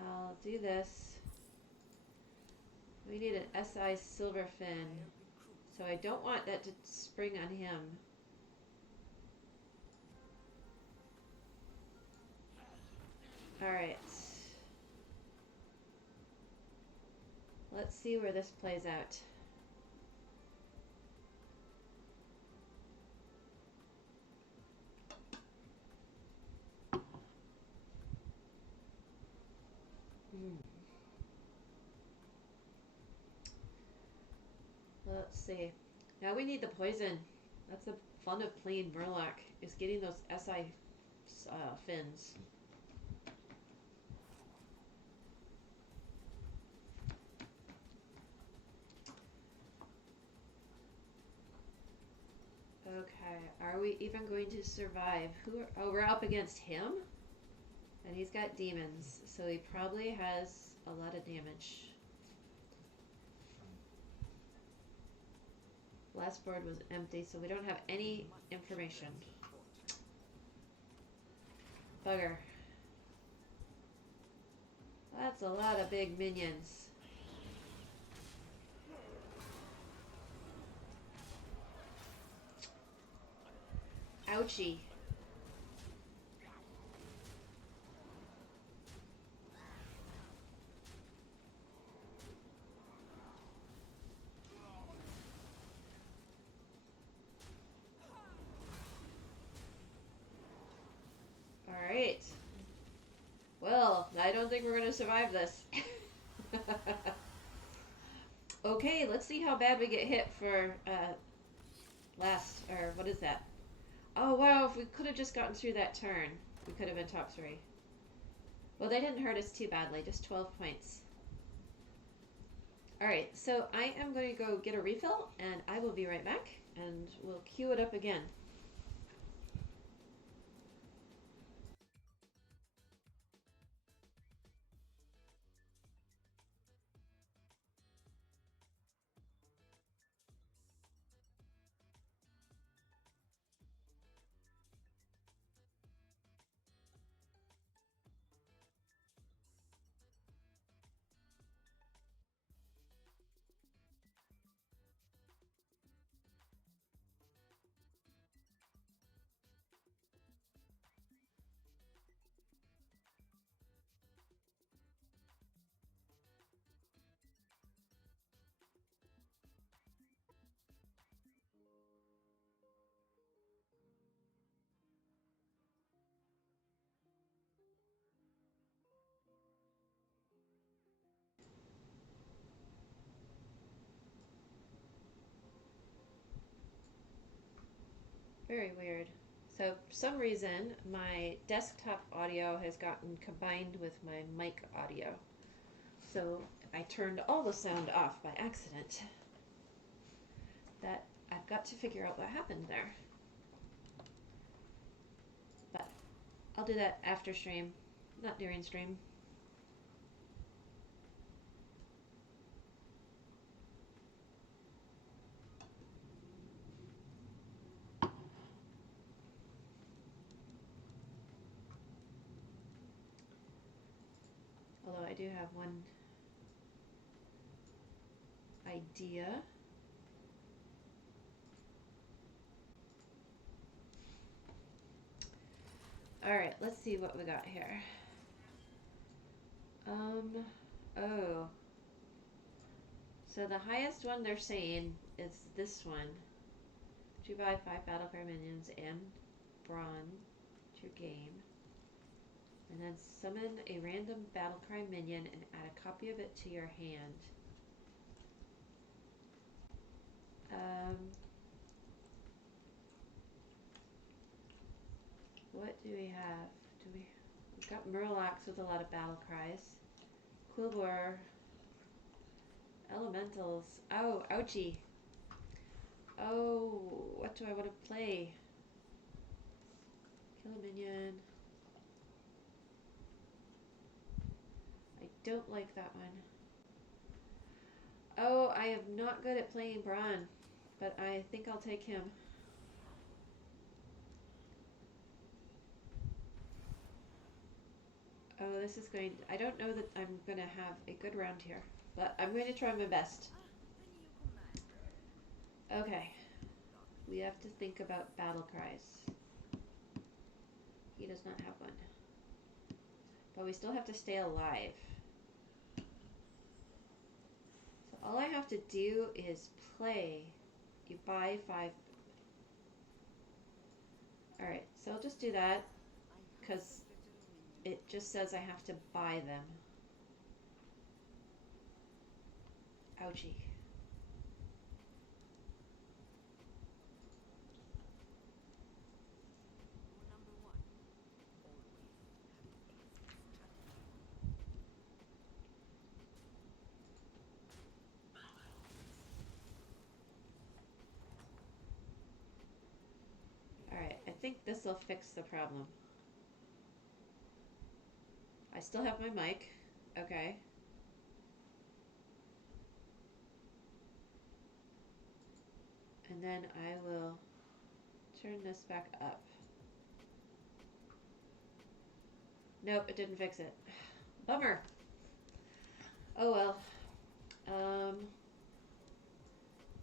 I'll do this. We need an SI Silverfin. So I don't want that to spring on him. Alright. Let's see where this plays out. Let's see. Now we need the poison. That's the fun of playing Murloc, is getting those SI fins. Okay, are we even going to survive? Oh, we're up against him? And he's got demons, so he probably has a lot of damage. Last board was empty, so we don't have any information. Bugger. That's a lot of big minions. Ouchie. don't think we're gonna survive this. Okay, let's see how bad we get hit for last, or what is that? Oh wow, if we could have just gotten through that turn, we could have been top 3. Well, they didn't hurt us too badly, just 12 points. Alright, so I am going to go get a refill, and I will be right back, and we'll queue it up again. Very weird. So for some reason, my desktop audio has gotten combined with my mic audio. So I turned all the sound off by accident. That I've got to figure out what happened there. But I'll do that after stream, not during stream. Although I do have one idea. Alright, let's see what we got here. Oh. So the highest one they're saying is this one. 2 buy 5 Battlecry minions and Brawn to game. And then summon a random Battlecry minion and add a copy of it to your hand. What do we have? We've got Murlocs with a lot of battle cries. Quilboar. Elementals. Oh, ouchie. Oh, what do I want to play? Kill a minion. I don't like that one. Oh, I am not good at playing Brawn, but I think I'll take him. Oh, this is going... I don't know that I'm going to have a good round here, but I'm going to try my best. Okay. We have to think about battle cries. He does not have one. But we still have to stay alive. So all I have to do is play. You buy 5... Alright, so I'll just do that, because it just says I have to buy them. Ouchie. Alright, I think this will fix the problem. I still have my mic. Okay. And then I will turn this back up. Nope, it didn't fix it. Bummer. Oh well.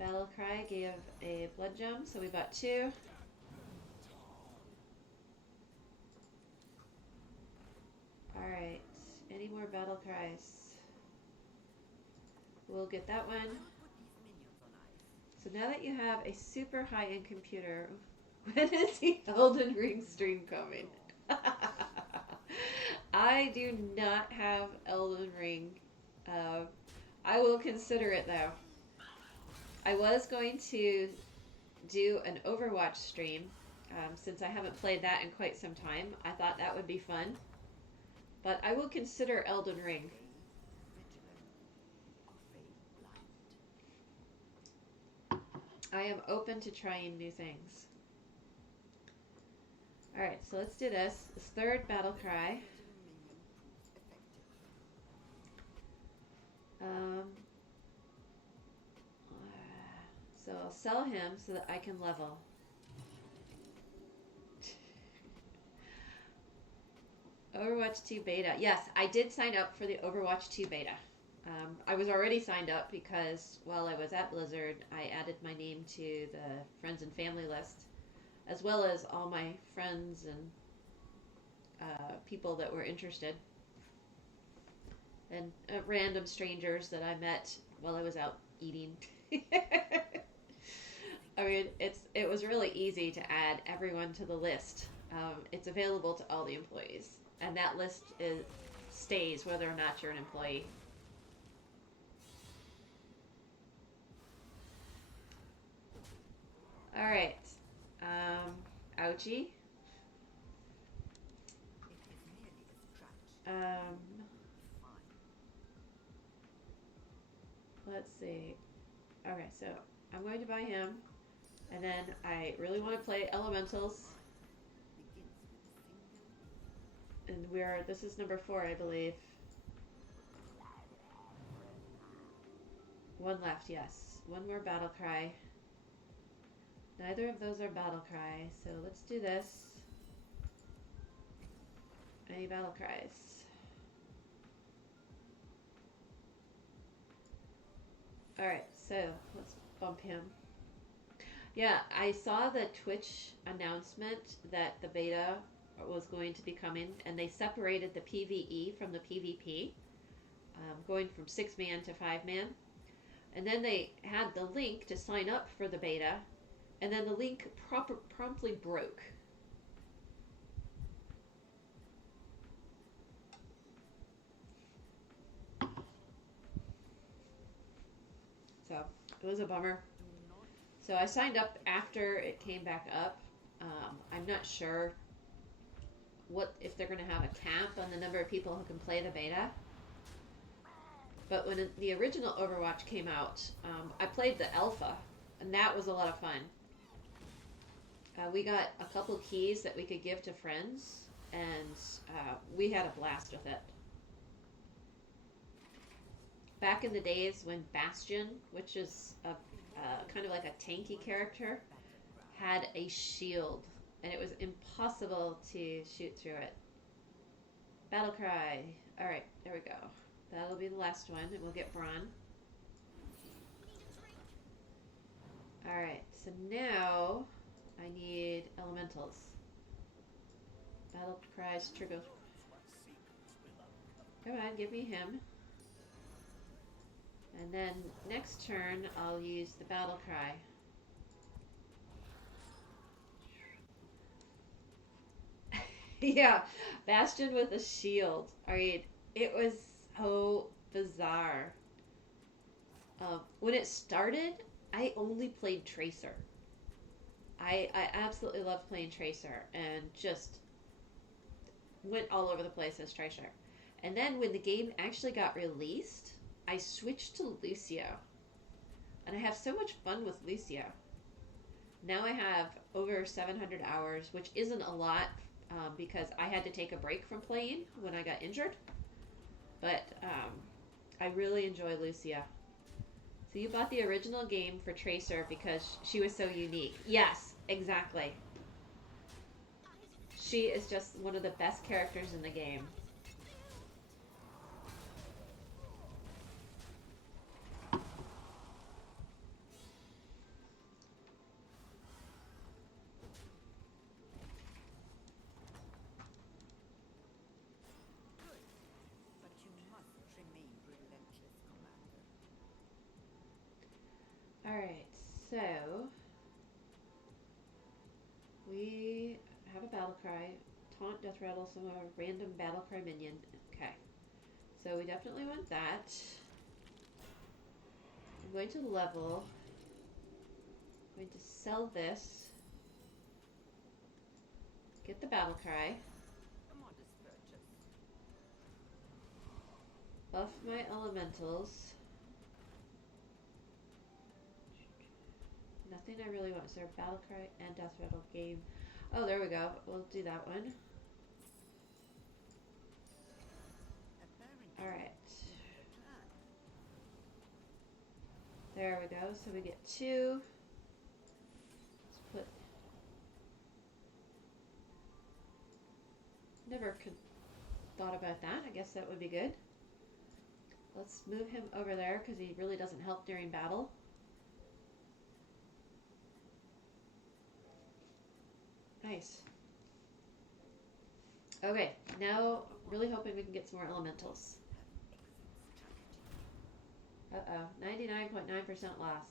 Battlecry gave a blood gem, so we got 2. Alright, any more battle cries? We'll get that one. So now that you have a super high-end computer, when is the Elden Ring stream coming? I do not have Elden Ring. I will consider it though. I was going to do an Overwatch stream since I haven't played that in quite some time. I thought that would be fun. But I will consider Elden Ring. I am open to trying new things. Alright, so let's do this. This third battle cry. So I'll sell him so that I can level. Overwatch 2 beta. Yes, I did sign up for the Overwatch 2 beta. I was already signed up because while I was at Blizzard, I added my name to the friends and family list, as well as all my friends and people that were interested, and random strangers that I met while I was out eating. I mean, it was really easy to add everyone to the list. It's available to all the employees, and that list stays whether or not you're an employee. All right, ouchie. Let's see. Okay, so I'm going to buy him, and then I really want to play Elementals. And this is number 4, I believe. One left, yes. One more battle cry. Neither of those are battle cry, so let's do this. Any battle cries? Alright, so let's bump him. Yeah, I saw the Twitch announcement that the beta was going to be coming, and they separated the PvE from the PvP, going from 6-man to 5-man. And then they had the link to sign up for the beta, and then the link promptly broke. So it was a bummer. So I signed up after it came back up. I'm not sure if they're going to have a cap on the number of people who can play the beta. But when the original Overwatch came out, I played the alpha, and that was a lot of fun. We got a couple keys that we could give to friends, and we had a blast with it. Back in the days when Bastion, which is kind of like a tanky character, had a shield, and it was impossible to shoot through it. Battle cry. Alright, there we go. That'll be the last one, and we'll get Braun. Alright, so now I need Elementals. Battle cries trigger. Come on, give me him. And then next turn, I'll use the battle cry. Yeah, Bastion with a shield. I mean, it was so bizarre. When it started, I only played Tracer. I absolutely loved playing Tracer and just went all over the place as Tracer. And then when the game actually got released, I switched to Lucio. And I have so much fun with Lucio. Now I have over 700 hours, which isn't a lot because I had to take a break from playing when I got injured. But I really enjoy Lucio. So you bought the original game for Tracer because she was so unique. Yes, exactly. She is just one of the best characters in the game. Alright, so we have a battle cry. taunt, death rattle, some random battle cry minion. Okay. So we definitely want that. I'm going to level. I'm going to sell this. Get the battle cry. A modest purchase. Buff my elementals. Nothing I really want. Is there a battle cry and death rattle game? Oh, there we go. We'll do that one. Apparently, Alright. the clan. There we go. So we get 2. Let's put... Never thought about that. I guess that would be good. Let's move him over there because he really doesn't help during battle. Nice. Okay, now really hoping we can get some more elementals. Uh-oh, 99.9% loss.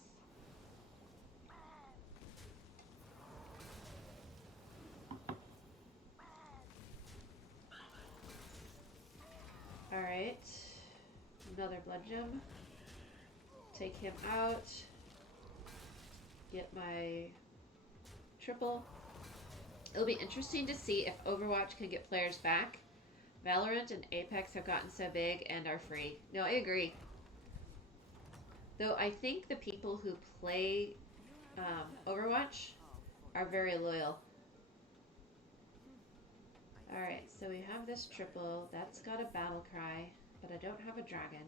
Alright. Another blood gem. Take him out. Get my triple. It'll be interesting to see if Overwatch can get players back. Valorant and Apex have gotten so big and are free. No, I agree. Though I think the people who play Overwatch are very loyal. Alright, so we have this triple. That's got a battle cry, but I don't have a dragon.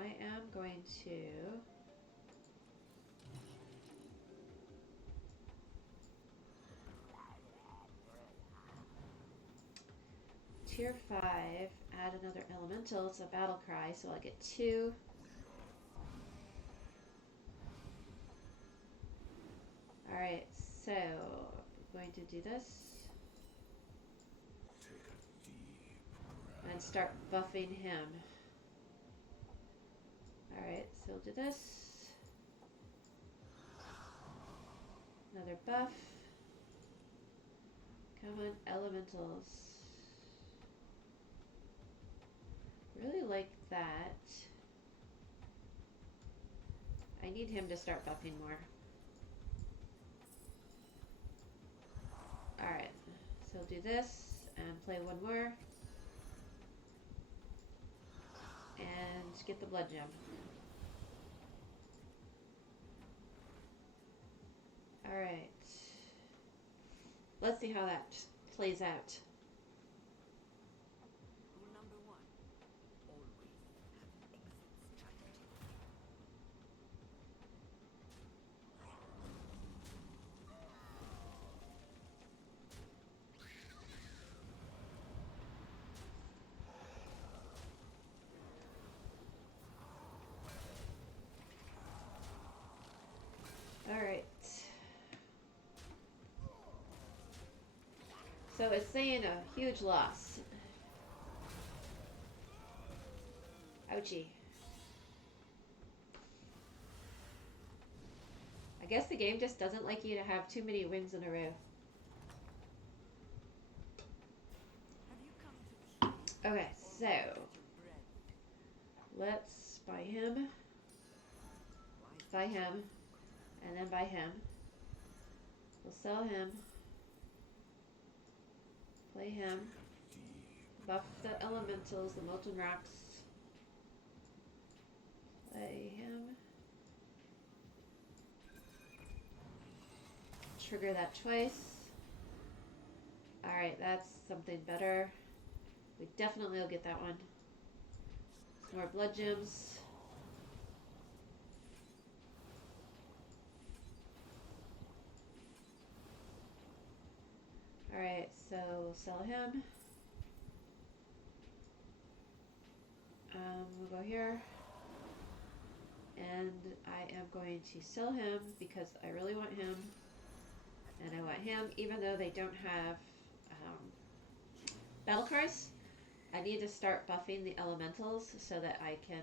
I am going to... Tier 5, add another elemental. It's a battle cry, so I'll get 2. Alright, so I'm going to do this. And start buffing him. Alright, so we'll do this. Another buff. Come on, elementals. Really like that. I need him to start buffing more. Alright, so do this and play one more. And get the blood gem. Alright. Let's see how that plays out. Rule number 1. Always have exit strategy. Alright. So it's saying a huge loss. Ouchie. I guess the game just doesn't like you to have too many wins in a row. Have you come to Okay, so bread? let's buy him, and then buy him. We'll sell him, play him, buff the elementals, the molten rocks, play him, trigger that twice. Alright, that's something better. We definitely will get that one. Some more blood gems. Alright, so we'll sell him. We'll go here. And I am going to sell him because I really want him. And I want him, even though they don't have battle cries. I need to start buffing the elementals so that I can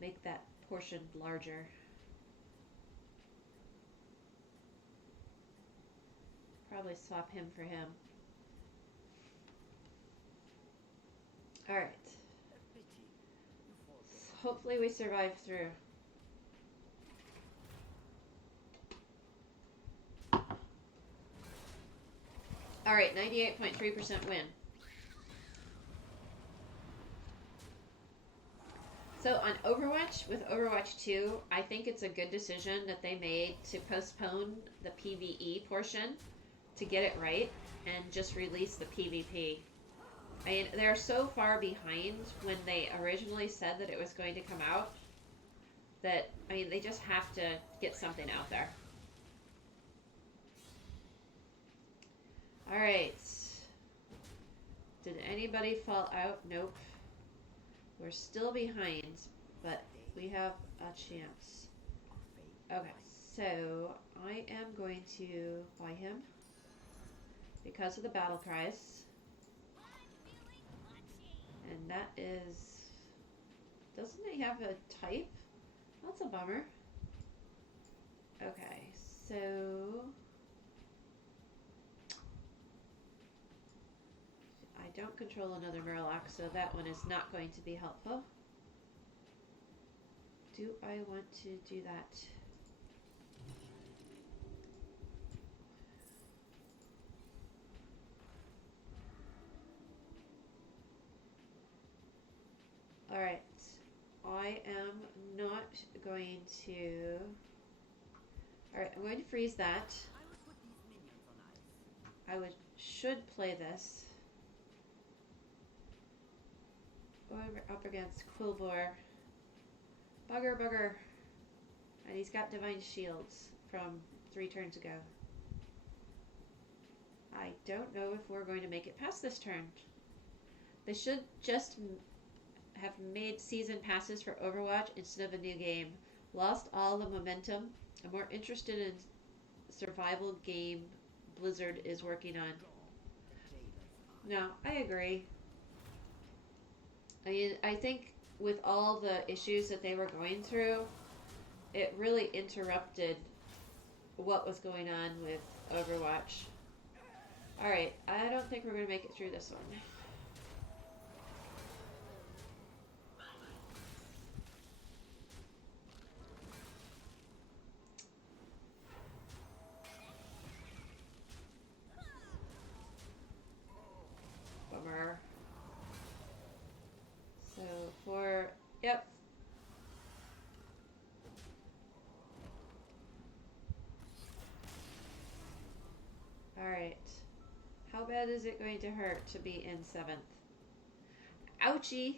make that portion larger. probably swap him for him. Alright. A pity. You forget. Hopefully we survive through. Alright, 98.3% win. So on Overwatch, with Overwatch 2, I think it's a good decision that they made to postpone the PvE portion to get it right and just release the PvP. I mean, they're so far behind when they originally said that it was going to come out that, I mean, they just have to get something out there. Alright. Did anybody fall out? Nope. We're still behind, but we have a chance. Okay, so I am going to buy him because of the battle cries. And that is... Doesn't he have a type? That's a bummer. Okay, so... I don't control another Murloc, so that one is not going to be helpful. Do I want to do that? Alright. I am not going to... Alright, I'm going to freeze that. I will put these minions on ice. Should play this. Over up against Quilboar. Bugger. And he's got Divine Shields from 3 turns ago. I don't know if we're going to make it past this turn. They should just have made season passes for Overwatch instead of a new game. Lost all the momentum. I'm more interested in survival game Blizzard is working on. No, I agree. I mean, I think with all the issues that they were going through, it really interrupted what was going on with Overwatch. Alright, I don't think we're going to make it through this one. Bummer. So for... Yep. Alright. How bad is it going to hurt to be in 7th? Ouchie!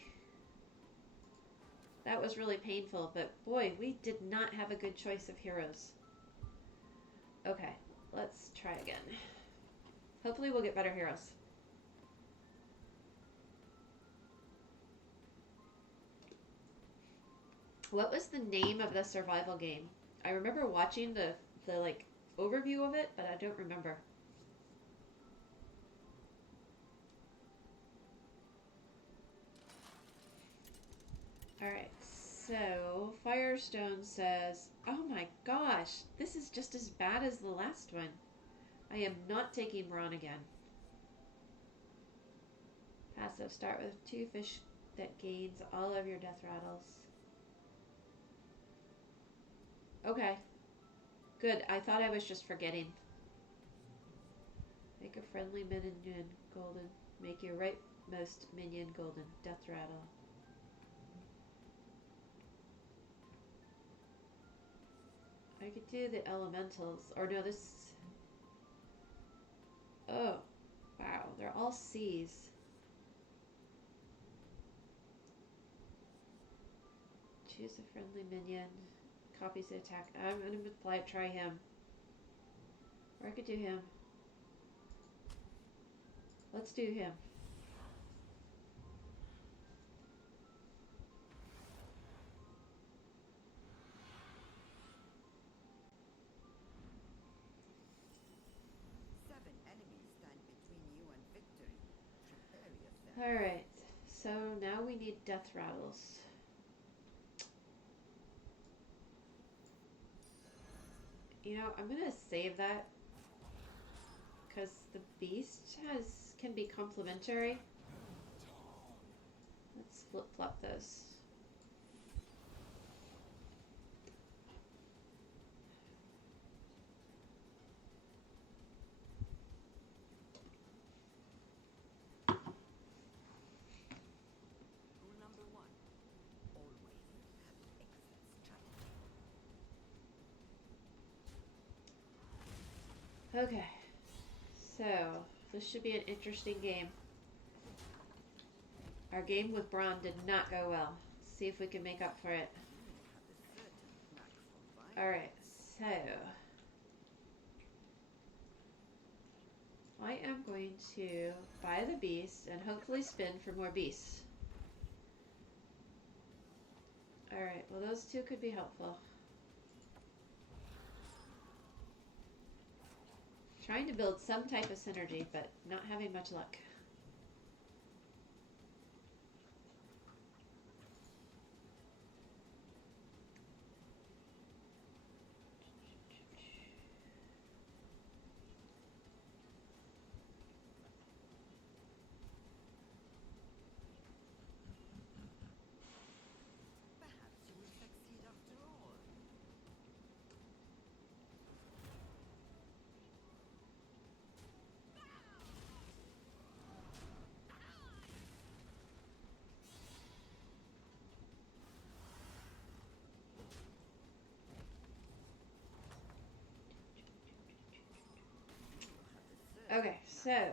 That was really painful, but boy, we did not have a good choice of heroes. Okay, let's try again. Hopefully we'll get better heroes. What was the name of the survival game? I remember watching the like overview of it, but I don't remember. Alright, so Firestone says, oh my gosh, this is just as bad as the last one. I am not taking Braun again. Passive, start with 2 fish that gains all of your death rattles. Okay. Good, I thought I was just forgetting. Make a friendly minion golden. Make your rightmost minion golden. Death rattle. I could do the elementals. Or no, this... Oh. Wow, they're all C's. Choose a friendly minion. Copies the attack. I'm gonna try him. Or I could do him. Let's do him. Alright, so now we need death rattles. You know, I'm gonna save that because the beast can be complementary. Let's flip flop those. Rule number 1. Always have exit strategy. Okay, so this should be an interesting game. Our game with Braun did not go well. Let's see if we can make up for it. You have a certain knack for violence. Alright, so I am going to buy the beast and hopefully spin for more beasts. Alright, well those two could be helpful. Trying to build some type of synergy, but not having much luck. Perhaps you will succeed after all. Okay, so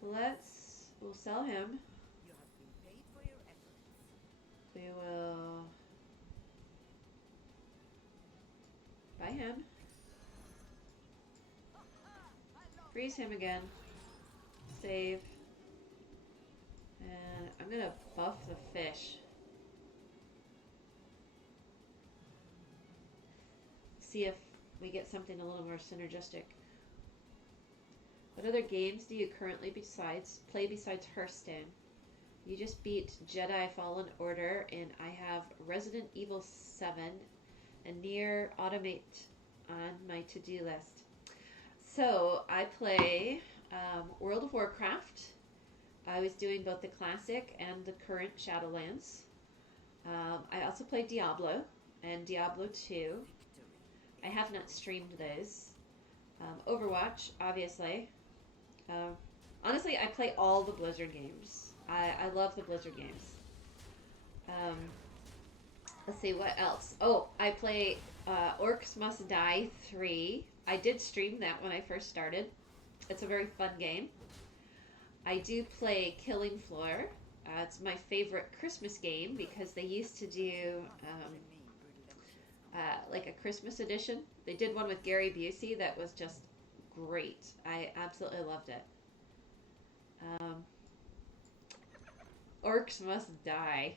we'll sell him. You have been paid for your efforts. We will buy him. Freeze him again. Save. And I'm gonna buff the fish. See if we get something a little more synergistic. What other games do you currently play besides Hearthstone? You just beat Jedi Fallen Order, and I have Resident Evil 7 and Nier Automate on my to-do list. So I play World of Warcraft. I was doing both the classic and the current Shadowlands. I also play Diablo and Diablo 2. I have not streamed those. Overwatch, obviously. Honestly, I play all the Blizzard games. I love the Blizzard games. Let's see, what else? Oh, I play Orcs Must Die 3. I did stream that when I first started. It's a very fun game. I do play Killing Floor. It's my favorite Christmas game because they used to do like a Christmas edition. They did one with Gary Busey that was just great. I absolutely loved it. Orcs Must Die.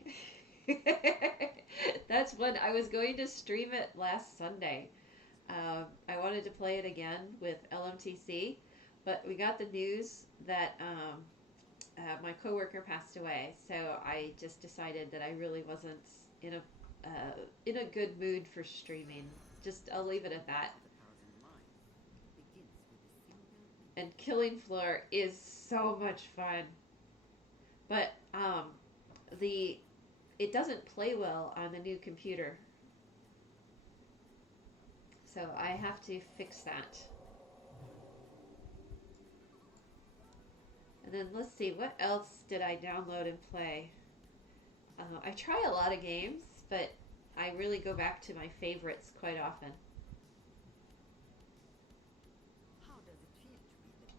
That's when I was going to stream it last Sunday. I wanted to play it again with LMTC, but we got the news that my coworker passed away, so I just decided that I really wasn't in a good mood for streaming. I'll leave it at that. And Killing Floor is so much fun, but it doesn't play well on the new computer, so I have to fix that. And then let's see, what else did I download and play? I try a lot of games, but I really go back to my favorites quite often. How does it feel to be the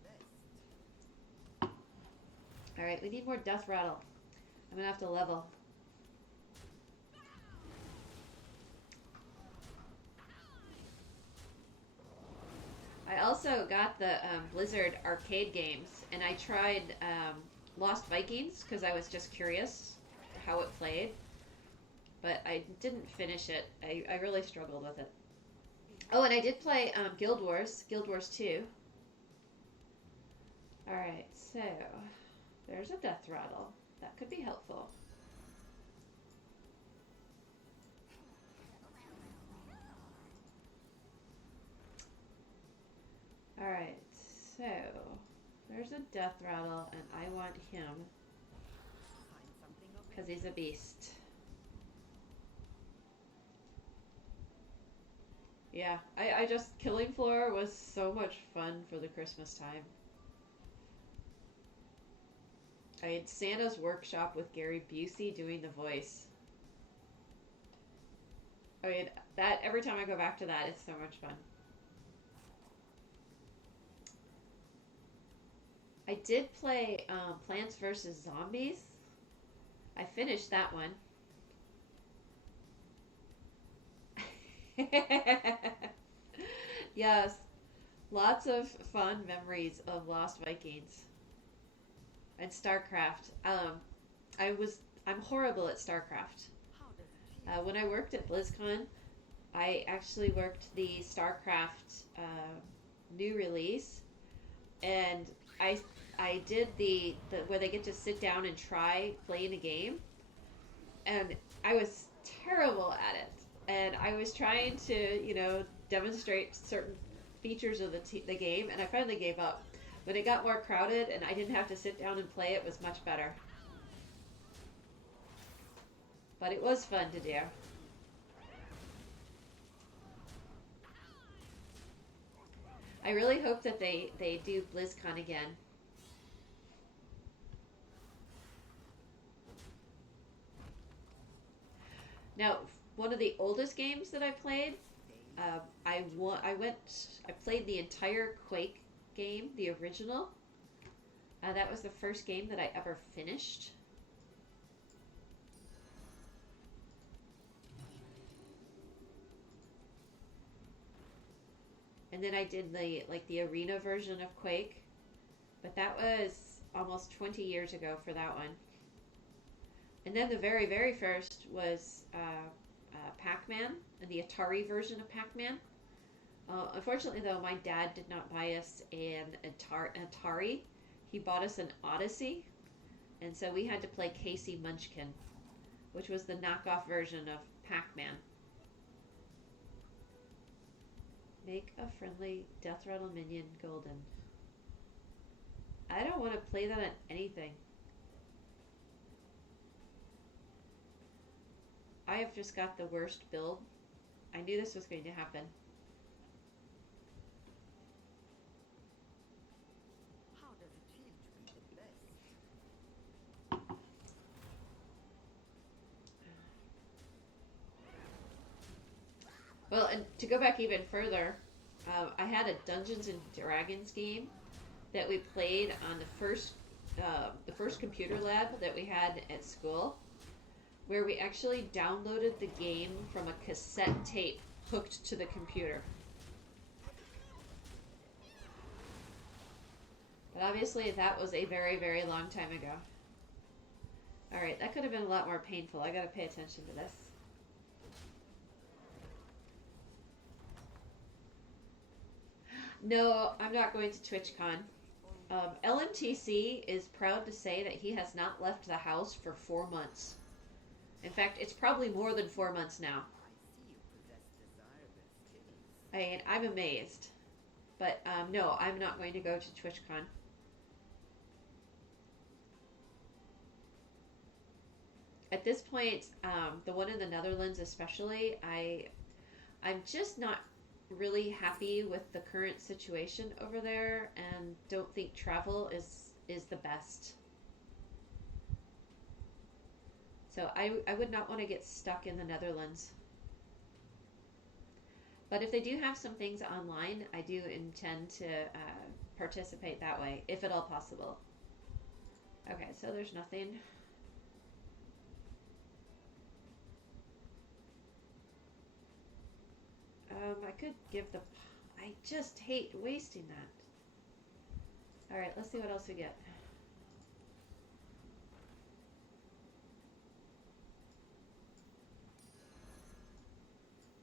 best? Alright, we need more Death Rattle. I'm gonna have to level. I also got the Blizzard arcade games, and I tried Lost Vikings because I was just curious how it played, but I didn't finish it. I really struggled with it. Oh, and I did play Guild Wars 2. Alright, so there's a Death Rattle. That could be helpful. Alright, so There's a death rattle, and I want him Find something of because he's a beast. Yeah, I just Killing Floor was so much fun for the Christmas time. I had Santa's Workshop with Gary Busey doing the voice. I mean, that every time I go back to that, it's so much fun. I did play Plants vs. Zombies. I finished that one. Yes, lots of fun memories of Lost Vikings and StarCraft. I'm horrible at StarCraft. how does it feel? When I worked at BlizzCon, I actually worked the StarCraft new release, and I did the where they get to sit down and try playing a game, and I was terrible at it. And I was trying to, demonstrate certain features of the game, and I finally gave up. When it got more crowded and I didn't have to sit down and play, it was much better. But it was fun to do. I really hope that they do BlizzCon again. Now, one of the oldest games that I played, I played the entire Quake game, the original. That was the first game that I ever finished. And then I did the arena version of Quake, but that was almost 20 years ago for that one. And then the very, very first was Pac-Man, and the Atari version of Pac-Man. Unfortunately, though, my dad did not buy us an Atari. He bought us an Odyssey, and so we had to play Casey Munchkin, which was the knockoff version of Pac-Man. Make a friendly Death Rattle minion golden. I don't want to play that on anything. I have just got the worst build. I knew this was going to happen. How does it feel to be the best? Well, and to go back even further, I had a Dungeons and Dragons game that we played on the first computer lab that we had at school, where we actually downloaded the game from a cassette tape hooked to the computer. But obviously that was a very, very long time ago. Alright, that could have been a lot more painful. I gotta pay attention to this. No, I'm not going to TwitchCon. LMTC is proud to say that he has not left the house for 4 months. In fact, it's probably more than 4 months now. I see you possess desirable skills. I'm amazed. But no, I'm not going to go to TwitchCon. At this point, the one in the Netherlands especially, I'm just not really happy with the current situation over there, and don't think travel is the best. So I would not want to get stuck in the Netherlands. But if they do have some things online, I do intend to participate that way, if at all possible. Okay, so there's nothing. I could give the... I just hate wasting that. Alright, let's see what else we get.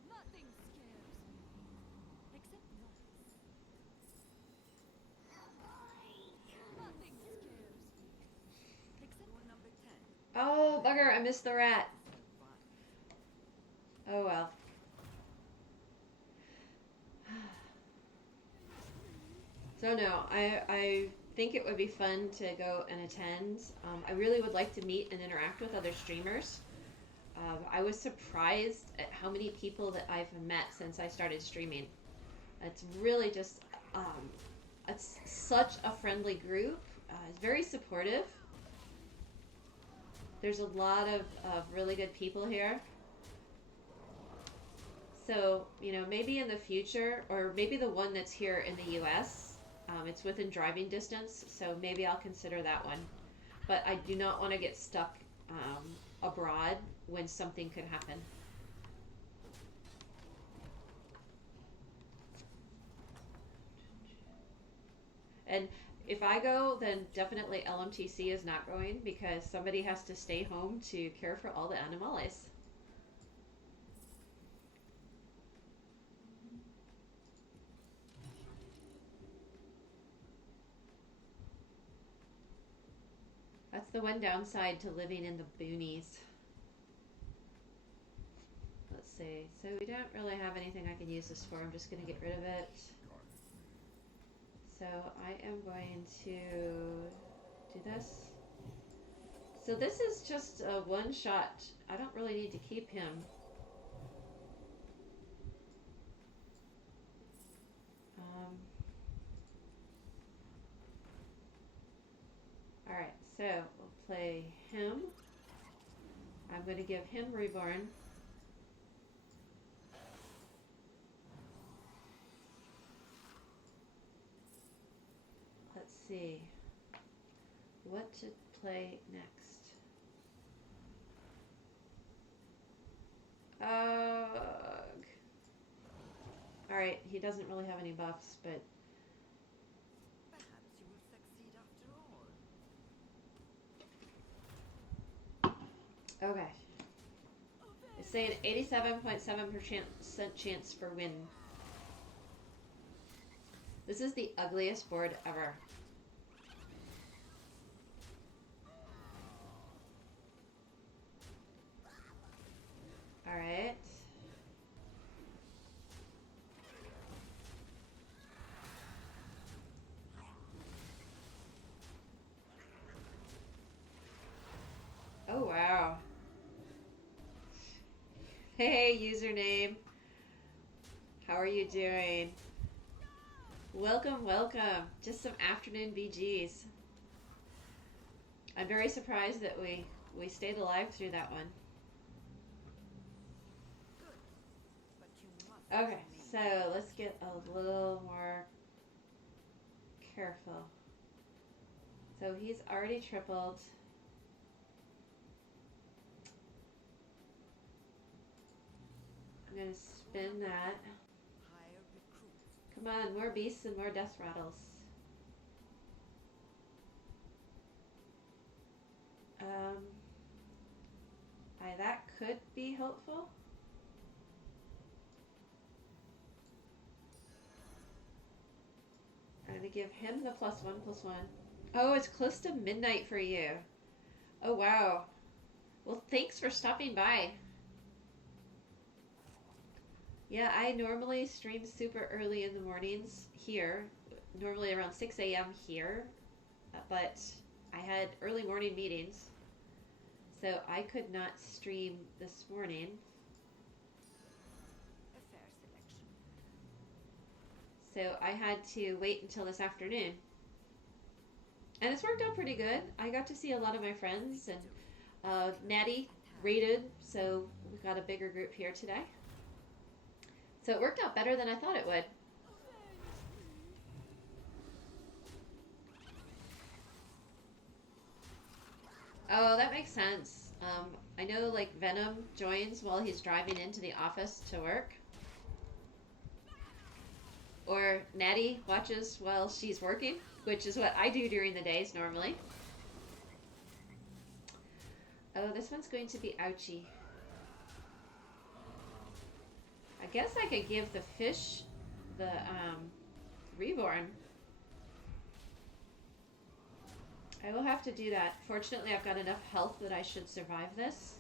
Nothing scares me. Except noise. Nothing scares me. Except Rule number 10. Oh, bugger, I missed the rat. Fun. Oh well. So no, I think it would be fun to go and attend. I really would like to meet and interact with other streamers. I was surprised at how many people that I've met since I started streaming. It's really just, it's such a friendly group. It's very supportive. There's a lot of really good people here. So, you know, maybe in the future, or maybe the one that's here in the US, it's within driving distance, so maybe I'll consider that one. But I do not want to get stuck abroad when something could happen. And if I go, then definitely LMTC is not going because somebody has to stay home to care for all the animales. That's the one downside to living in the boonies. Let's see. So we don't really have anything I can use this for. I'm just going to get rid of it. So I am going to do this. So this is just a one shot. I don't really need to keep him. Alright, so we'll play him. I'm going to give him Reborn. Let's see what to play next. Alright, he doesn't really have any buffs, but Perhaps you will succeed after all. okay. It's saying 87.7% chance for win. This is the ugliest board ever. Alright. Oh, wow. Hey, username. How are you doing? Welcome, welcome. Just some afternoon BGs. I'm very surprised that we stayed alive through that one. Good. But you must Okay, remain so let's get a little more careful. So he's already tripled. I'm gonna spin that. hire recruits. Come on, more beasts and more death rattles. That could be helpful. I'm gonna give him the +1/+1. Oh, it's close to midnight for you. Oh, wow. Well, thanks for stopping by. Yeah, I normally stream super early in the mornings here, normally around 6 a.m. here, but I had early morning meetings, so I could not stream this morning. A fair selection. So I had to wait until this afternoon. And it's worked out pretty good. I got to see a lot of my friends, and Natty raided, so we got a bigger group here today. So it worked out better than I thought it would. Oh, that makes sense. I know, like, Venom joins while he's driving into the office to work. Or Natty watches while she's working, which is what I do during the days normally. Oh, this one's going to be ouchy. I guess I could give the fish the Reborn. I will have to do that. Fortunately, I've got enough health that I should survive this.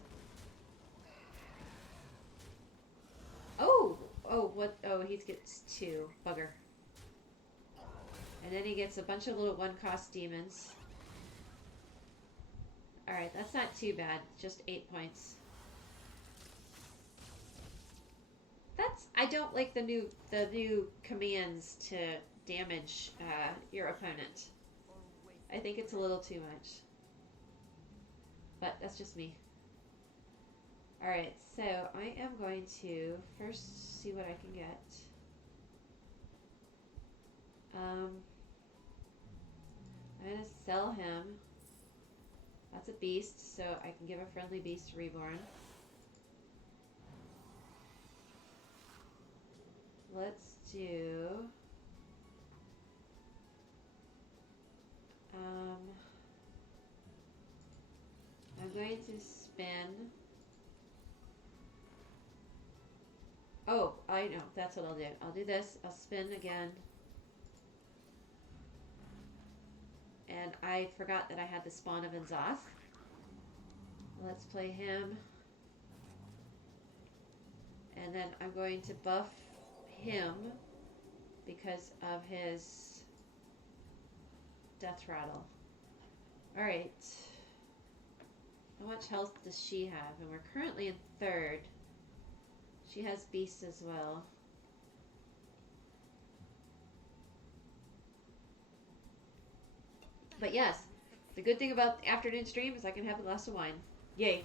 Oh! Oh, what? Oh, he gets 2. Bugger. And then he gets a bunch of little one-cost demons. Alright, that's not too bad. Just 8 points. I don't like the new commands to damage your opponent. I think it's a little too much. But that's just me. Alright, so I am going to first see what I can get. I'm going to sell him. That's a beast, so I can give a friendly beast reborn. Let's do... I'm going to spin... Oh, I know. That's what I'll do. I'll do this. I'll spin again. And I forgot that I had the spawn of N'Zoth. Let's play him. And then I'm going to buff him because of his death rattle. Alright. How much health does she have? And we're currently in 3rd. She has beasts as well. But yes, the good thing about the afternoon stream is I can have a glass of wine. Yay.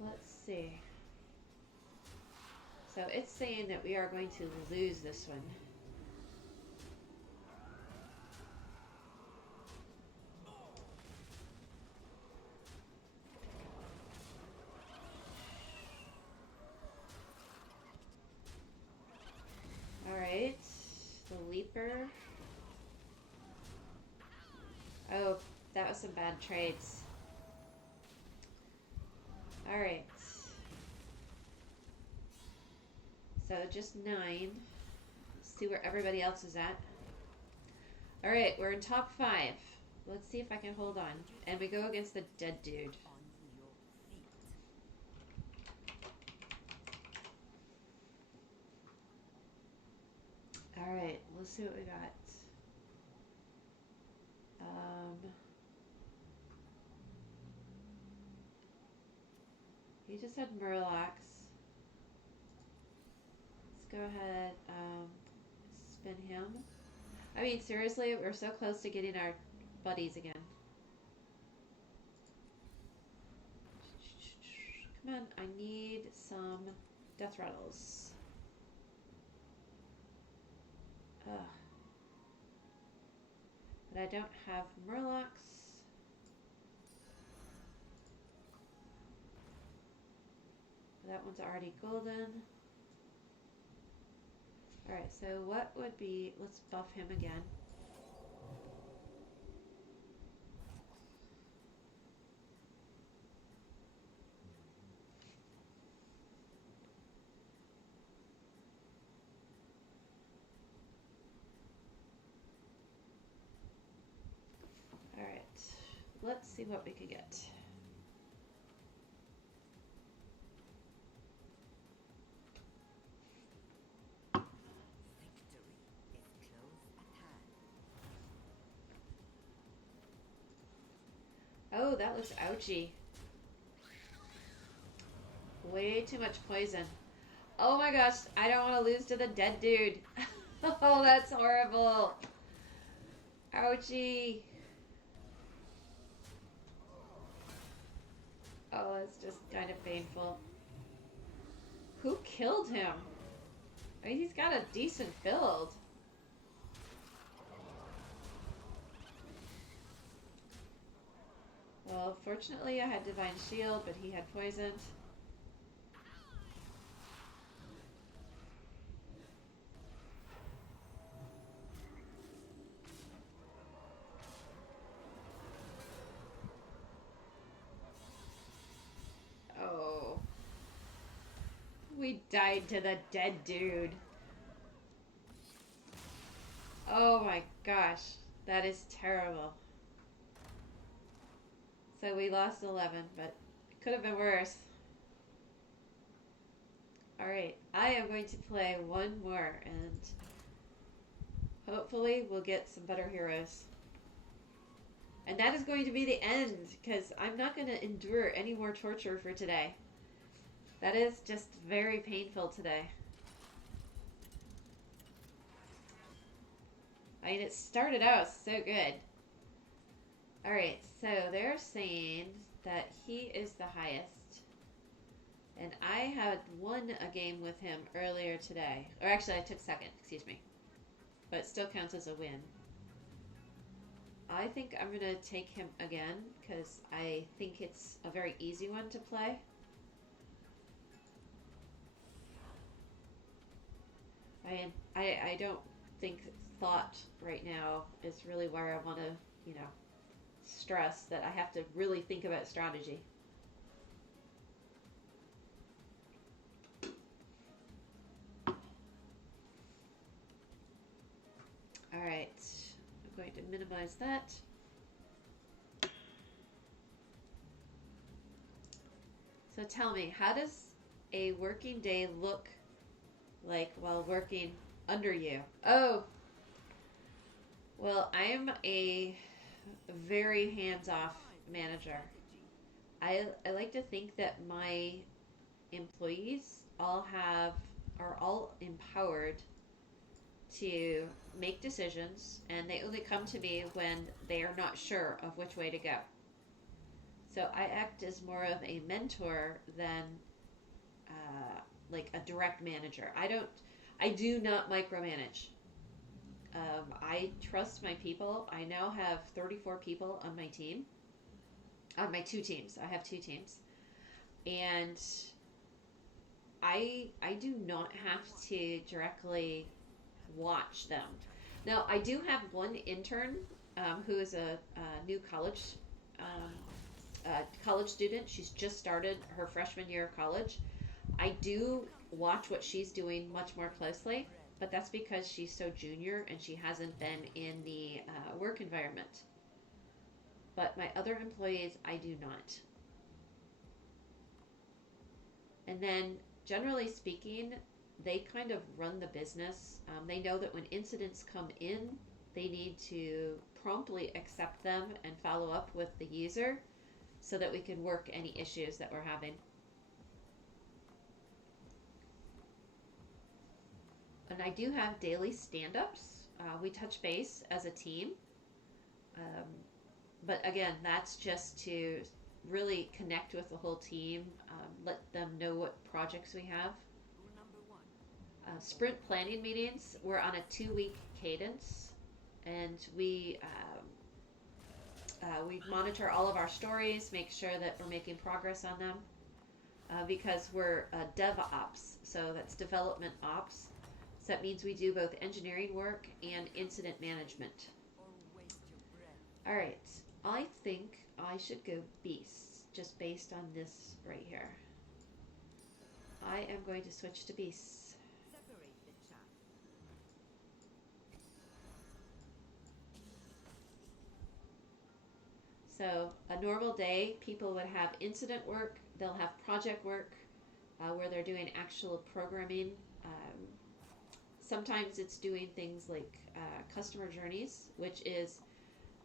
Let's see. So it's saying that we are going to lose this one. Alright. The Leaper. Oh, that was some bad trades. Alright. So just 9. Let's see where everybody else is at. Alright, we're in top 5. Let's see if I can hold on. And we go against the dead dude. On your feet. Alright, let's see what we got. He just had Murlocs. Let's go ahead, spin him. I mean, seriously, we're so close to getting our buddies again. Come on, I need some death rattles. Ugh. But I don't have Murlocs. That one's already golden. Alright, so what would be... Let's buff him again. Alright, let's see what we can get. Victory is close at hand. Oh, that looks ouchy. Way too much poison. Oh my gosh, I don't want to lose to the dead dude. Oh, that's horrible. Ouchie. Oh, that's just kind of painful. Who killed him? I mean, he's got a decent build. Well, fortunately I had Divine Shield, but he had poisoned. We died to the dead dude. Oh my gosh. That is terrible. So we lost 11, but it could have been worse. Alright, I am going to play one more, and hopefully we'll get some better heroes. And that is going to be the end, because I'm not going to endure any more torture for today. That is just very painful today. I mean, it started out so good. Alright, so they're saying that he is the highest. And I had won a game with him earlier today. Or actually, I took second, excuse me. But it still counts as a win. I think I'm going to take him again, because I think it's a very easy one to play. I don't think thought right now is really where I want to, you know, stress that I have to really think about strategy. Alright, I'm going to minimize that. So tell me, how does a working day look like while working under you? Oh, well, I am a very hands-off manager. I like to think that my employees are all empowered to make decisions, and they only come to me when they are not sure of which way to go. So I act as more of a mentor than like a direct manager. I do not micromanage. I trust my people. I now have 34 people on my team. On my two teams. I have two teams. And I do not have to directly watch them. Now, I do have one intern who is a new college student. She's just started her freshman year of college. I do watch what she's doing much more closely, but that's because she's so junior and she hasn't been in the work environment. But my other employees, I do not. And then, generally speaking, they kind of run the business. They know that when incidents come in, they need to promptly accept them and follow up with the user so that we can work any issues that we're having. And I do have daily stand-ups. We touch base as a team. But again, that's just to really connect with the whole team, let them know what projects we have. Rule number 1. Sprint planning meetings, we're on a 2-week cadence, and we monitor all of our stories, make sure that we're making progress on them, because we're DevOps, so that's development ops. So that means we do both engineering work and incident management. Or waste your breath. Alright, I think I should go beasts, just based on this right here. I am going to switch to beasts. Separate the chaff. So a normal day, people would have incident work, they'll have project work where they're doing actual programming. Sometimes it's doing things like customer journeys, which is,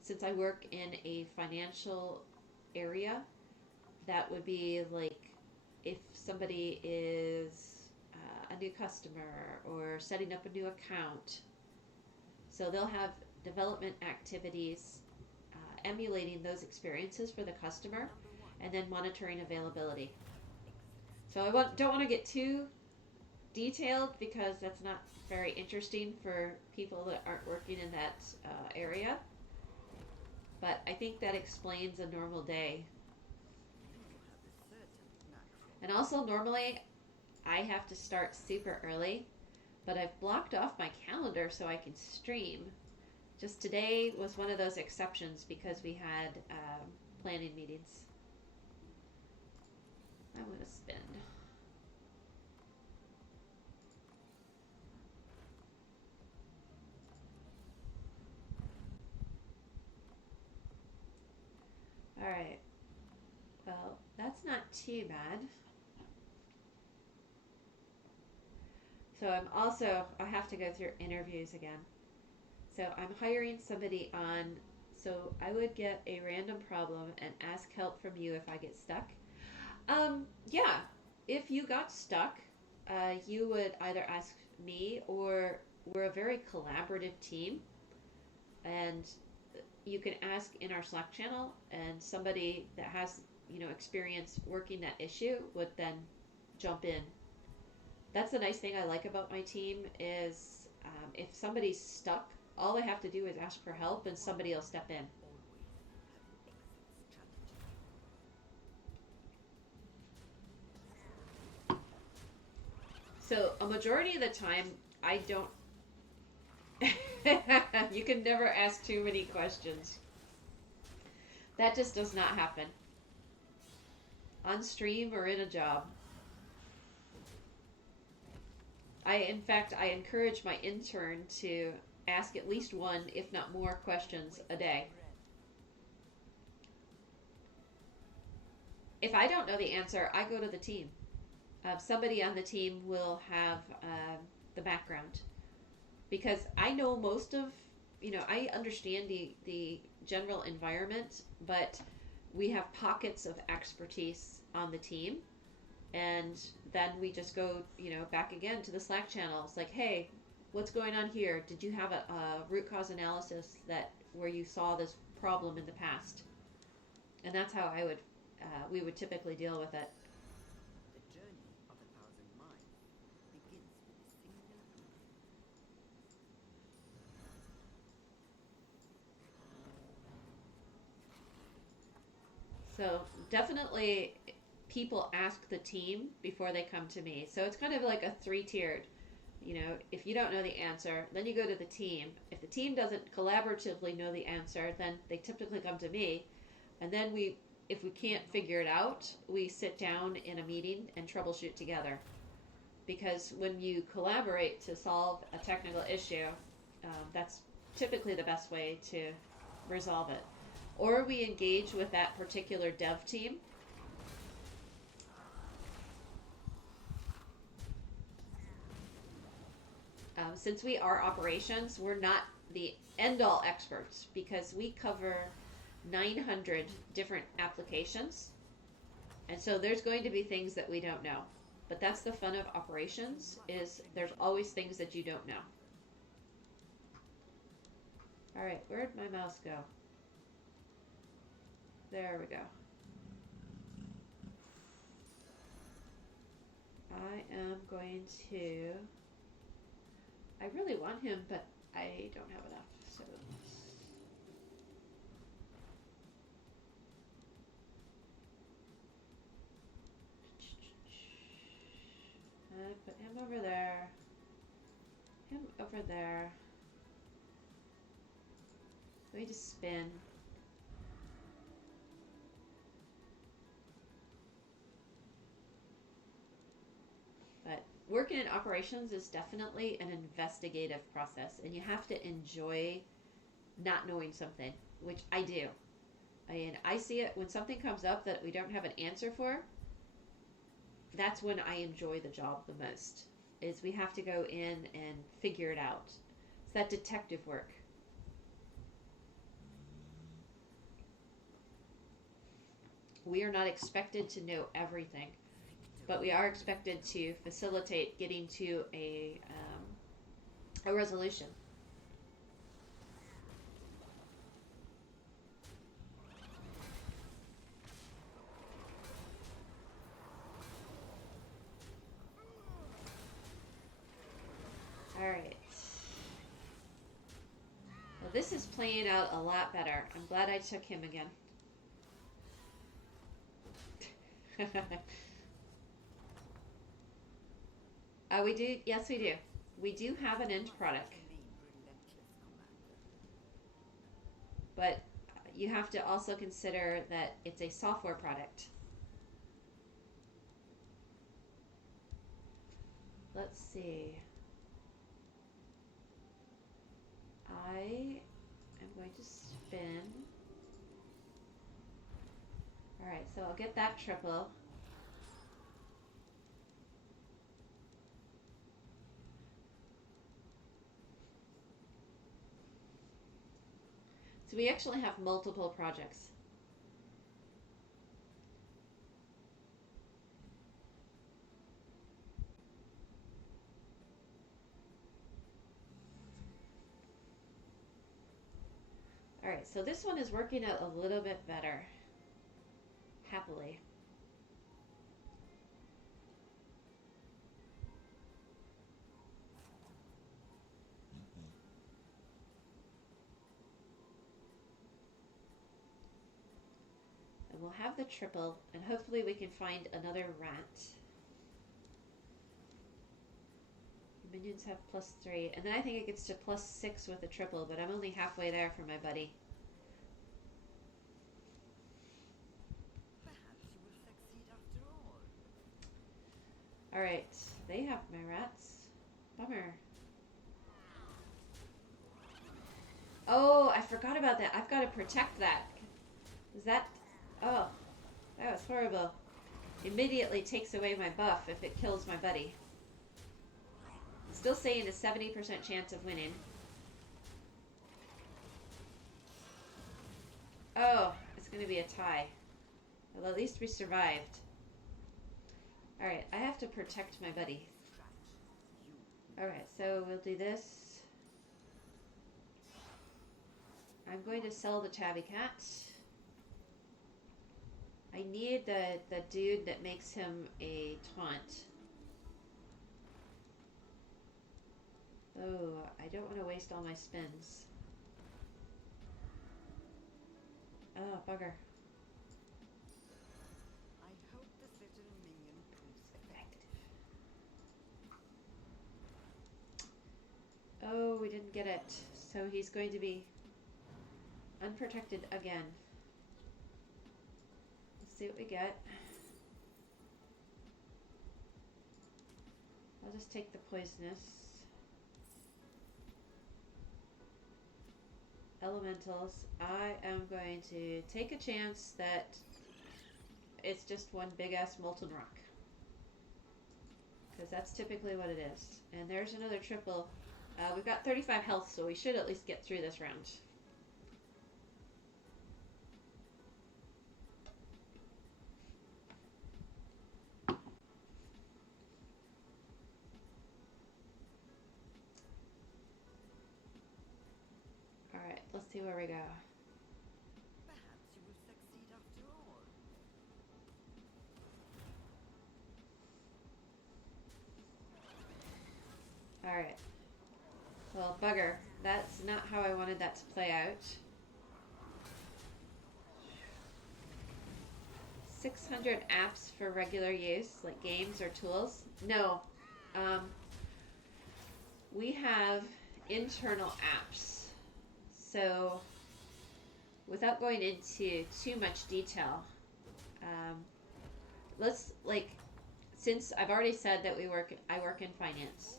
since I work in a financial area, that would be like if somebody is a new customer or setting up a new account. So they'll have development activities emulating those experiences for the customer, and then monitoring availability. So I don't want to get too detailed because that's not very interesting for people that aren't working in that area. But I think that explains a normal day. And also, normally I have to start super early, but I've blocked off my calendar so I can stream. Just today was one of those exceptions because we had planning meetings. I'm going to spin. That's not too bad. So I have to go through interviews again. So I'm hiring somebody on, so I would get a random problem and ask help from you if I get stuck. Yeah, if you got stuck, you would either ask me, or we're a very collaborative team, and you can ask in our Slack channel, and somebody that has, experience working that issue would then jump in. That's the nice thing I like about my team is if somebody's stuck, all they have to do is ask for help, and somebody will step in. So a majority of the time, I don't. You can never ask too many questions. That just does not happen on stream or in a job. In fact, I encourage my intern to ask at least one, if not more, questions a day. If I don't know the answer, I go to the team. Somebody on the team will have the background, because I know most of, I understand the general environment, but we have pockets of expertise on the team, and then we just go, back again to the Slack channels, like, hey, what's going on here? Did you have a root cause analysis where you saw this problem in the past? And that's how we would typically deal with it. The journey of 1,000 miles begins with a single email. So definitely people ask the team before they come to me. So it's kind of like a three-tiered. If you don't know the answer, then you go to the team. If the team doesn't collaboratively know the answer, then they typically come to me. And then if we can't figure it out, we sit down in a meeting and troubleshoot together. Because when you collaborate to solve a technical issue, that's typically the best way to resolve it. Or we engage with that particular dev team. Since we are operations, we're not the end-all experts, because we cover 900 different applications. And so there's going to be things that we don't know. But that's the fun of operations, is there's always things that you don't know. All right, where'd my mouse go? There we go. I am going to... I really want him, but I don't have enough, so... put him over there. Him over there. Let me just spin. But working in operations is definitely an investigative process, and you have to enjoy not knowing something, which I do. I see it when something comes up that we don't have an answer for. That's when I enjoy the job the most, is we have to go in and figure it out. It's that detective work. We are not expected to know everything, but we are expected to facilitate getting to a resolution. Alright. Well, this is playing out a lot better. I'm glad I took him again. We do, yes we do. We do have an end product. But you have to also consider that it's a software product. Let's see. I am going to spin. Alright, so I'll get that triple. So we actually have multiple projects. Alright, so this one is working out a little bit better. Happily. And we'll have the triple, and hopefully we can find another rat. Minions have +3, and then I think it gets to +6 with a triple, but I'm only halfway there for my buddy. Perhaps you will succeed after all. Alright, they have my rats. Bummer. Oh, I forgot about that. I've got to protect that. Is that... Oh, that was horrible. Immediately takes away my buff if it kills my buddy. Still saying a 70% chance of winning. Oh, it's going to be a tie. Well, at least we survived. Alright, I have to protect my buddy. Alright, so we'll do this. I'm going to sell the tabby cat. I need the dude that makes him a taunt. Oh, I don't want to waste all my spins. Oh, bugger. I hope this little minion proves effective. Oh, we didn't get it. So he's going to be unprotected again. Let's see what we get. I'll just take the poisonous. Elementals. I am going to take a chance that it's just one big ass molten rock. Because that's typically what it is. And there's another triple. We've got 35 health, so we should at least get through this round. Alright, let's see where we go. Perhaps you will succeed after all. Alright. Well, bugger. That's not how I wanted that to play out. 600 apps for regular use, like games or tools? No. We have internal apps. So, without going into too much detail, let's, since I've already said that I work in finance.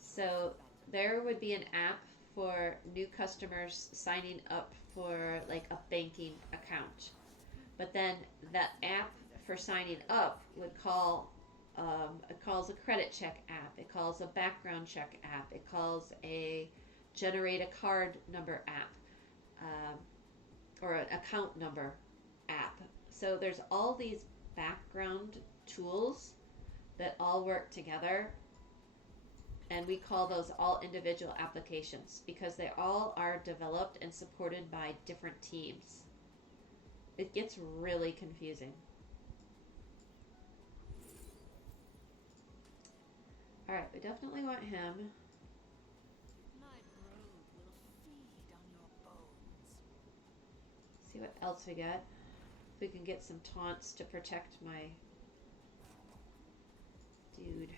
So there would be an app for new customers signing up for like a banking account. But then that app for signing up would call, it calls a credit check app, it calls a background check app, it calls a generate a card number app, or an account number app. So there's all these background tools that all work together, and we call those all individual applications because they all are developed and supported by different teams. It gets really confusing. Alright, we definitely want him. My brood will feed on your bones. See what else we got. If we can get some taunts to protect my dude.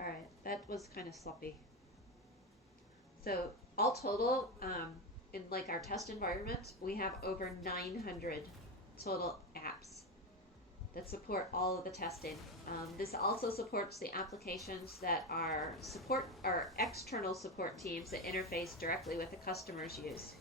Alright, that was kind of sloppy. So, all total, in like our test environment, we have over 900 total apps that support all of the testing. This also supports the applications that our external support teams that interface directly with the customers use.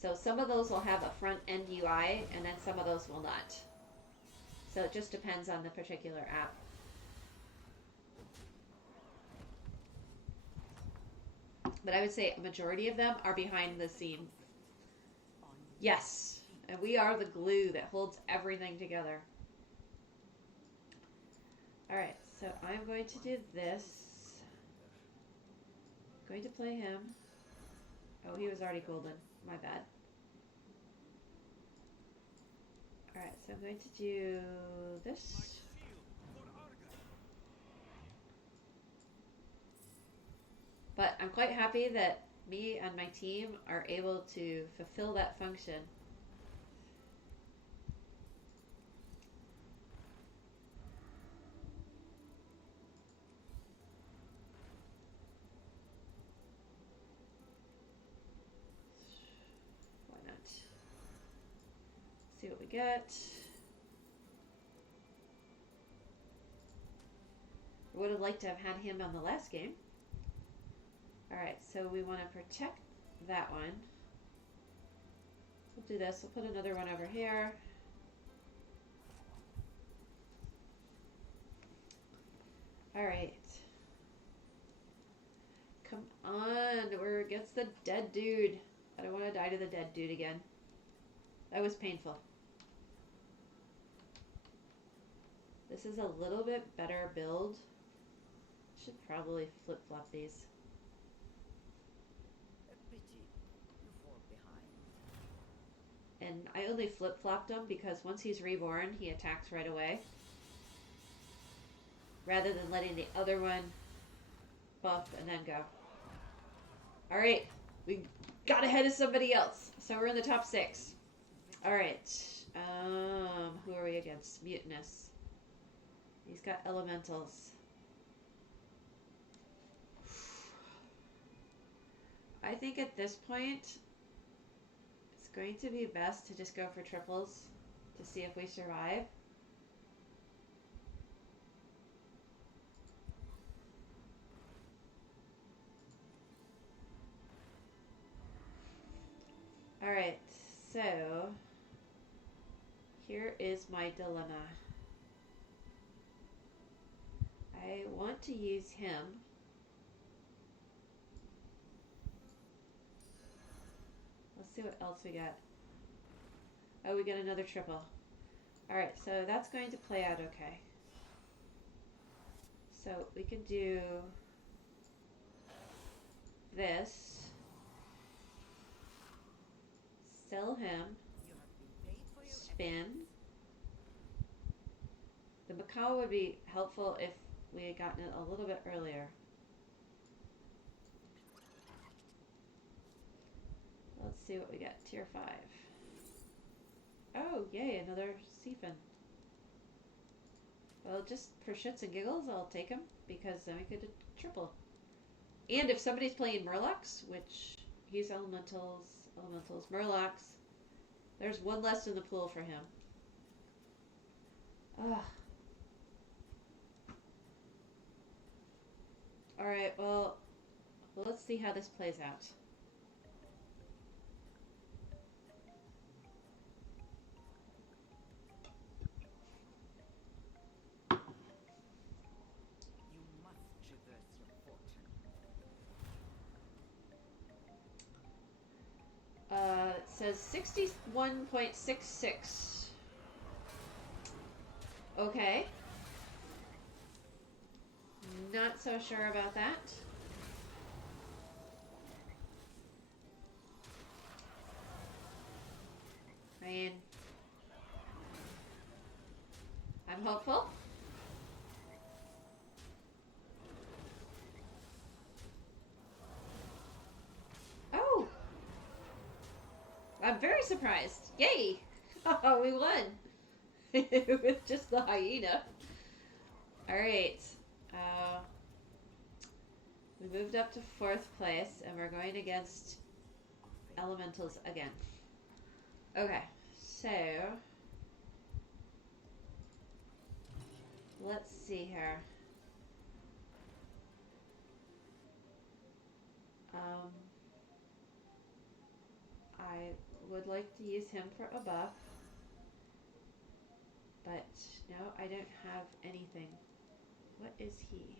So some of those will have a front end UI, and then some of those will not. So it just depends on the particular app. But I would say a majority of them are behind the scene. Yes, and we are the glue that holds everything together. Alright, so I'm going to do this. Going to play him. Oh, he was already golden. My bad. Alright, so I'm going to do this. But I'm quite happy that me and my team are able to fulfill that function. Why not? See what we get. Would have liked to have had him on the last game. Alright, so we want to protect that one. We'll do this. We'll put another one over here. Alright. Come on. We're against the dead dude. I don't want to die to the dead dude again. That was painful. This is a little bit better build. Should probably flip-flop these. And I only flip-flopped him because once he's reborn, he attacks right away. Rather than letting the other one buff and then go. Alright, we got ahead of somebody else. So we're in the top 6. Alright, who are we against? Mutinous. He's got elementals. I think at this point, it's going to be best to just go for triples to see if we survive. Alright, so here is my dilemma. I want to use him. Let's see what else we got. Oh, we got another triple. Alright, so that's going to play out okay. So we can do this. Sell him. Spin. The Macau would be helpful if we had gotten it a little bit earlier. Let's see what we got. Tier 5. Oh, yay, another Siphon. Well, just for shits and giggles, I'll take him, because then we could triple. And if somebody's playing Murlocs, which he's elementals, Murlocs, there's one less in the pool for him. Ugh. Alright, well, let's see how this plays out. It says 61.66. Okay. Not so sure about that. I mean, I'm hopeful. Oh! I'm very surprised. Yay! Oh, we won. with just the hyena. Alright. We moved up to 4th place, and we're going against elementals again. Okay, so let's see here. I would like to use him for a buff, but no, I don't have anything. What is he?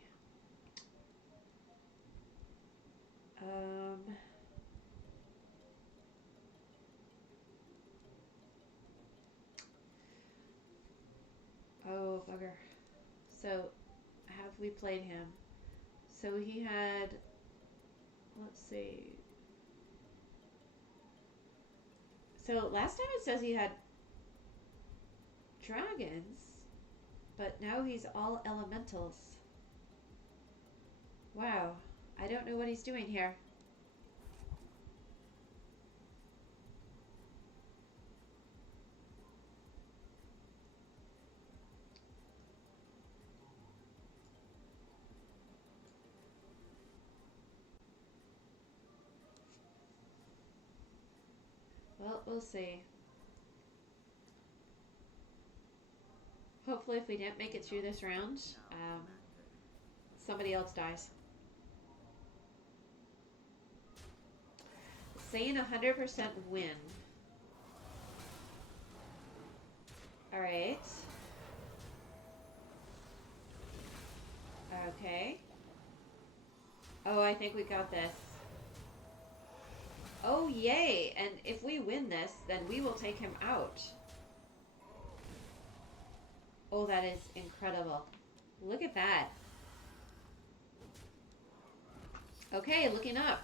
Oh, bugger. So, have we played him? So he had, let's see. So last time it says he had dragons, but now he's all elementals. Wow, I don't know what he's doing here. Well, we'll see. Hopefully if we didn't make it through this round, somebody else dies. Saying 100% win. Alright. Okay. Oh, I think we got this. Oh, yay! And if we win this, then we will take him out. Oh, that is incredible. Look at that. Okay, looking up.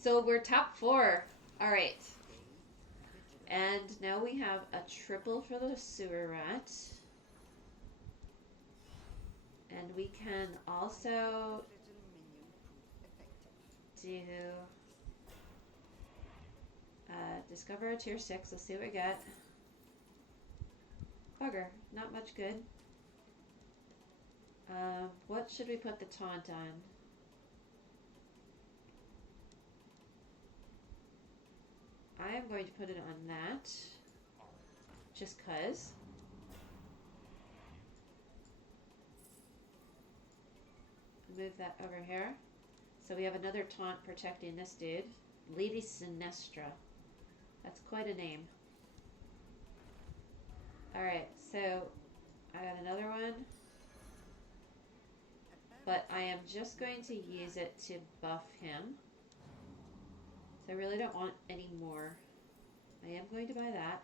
So we're top 4. Alright. And now we have a triple for the sewer rat. And we can also do discover a tier 6. Let's see what we get. Bugger, not much good. What should we put the taunt on? I am going to put it on that. Just cuz. Move that over here. So we have another taunt protecting this dude. Lady Sinestra. That's quite a name. Alright, so I got another one. But I am just going to use it to buff him. So I really don't want any more. I am going to buy that.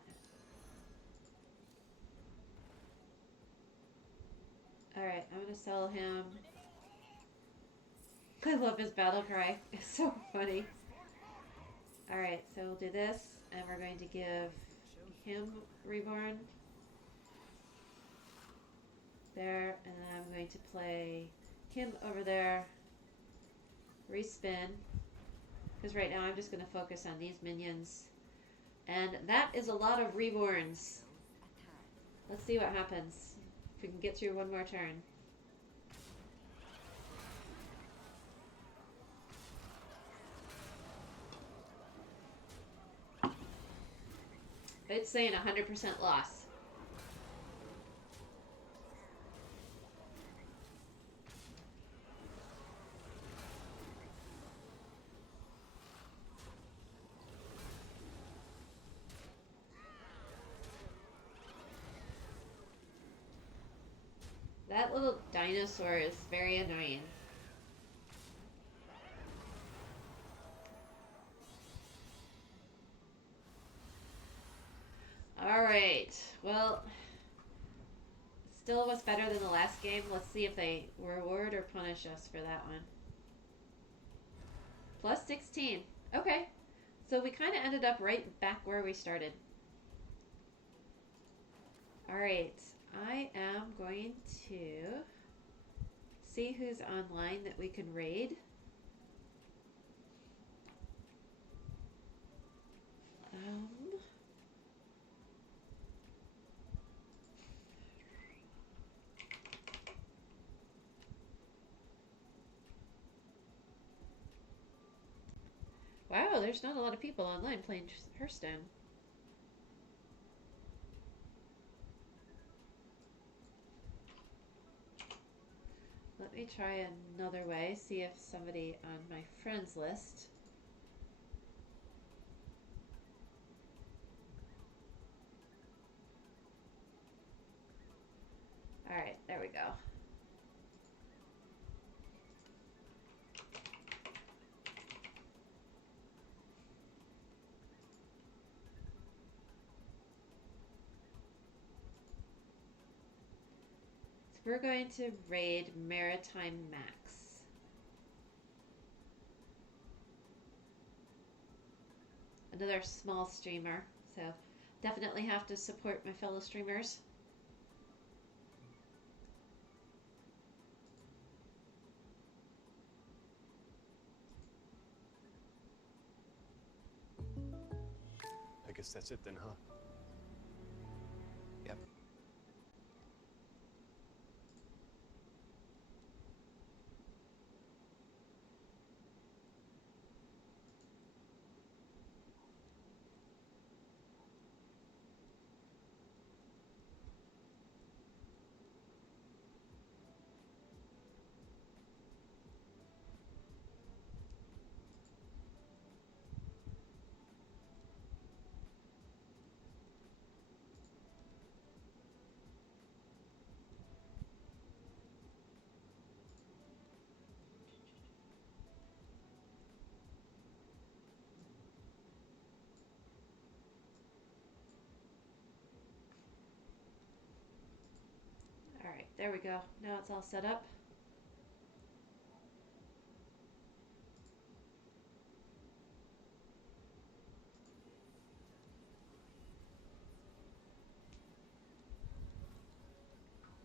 Alright, I'm going to sell him. I love his battle cry. It's so funny. Alright, so we'll do this. And we're going to give him Reborn. There. And then I'm going to play him over there. Respin. Because right now I'm just going to focus on these minions. And that is a lot of Reborns. Let's see what happens. If we can get through one more turn. It's saying 100% loss. That little dinosaur is very annoying. Alright, well, still was better than the last game. Let's see if they reward or punish us for that one. Plus 16. Okay, so we kind of ended up right back where we started. Alright, I am going to see who's online that we can raid. Wow, there's not a lot of people online playing Hearthstone. Let me try another way, see if somebody on my friends list. Alright, there we go. So we're going to raid Maritime Max. Another small streamer, so definitely have to support my fellow streamers. I guess that's it then, huh? Yep. Alright, there we go. Now it's all set up.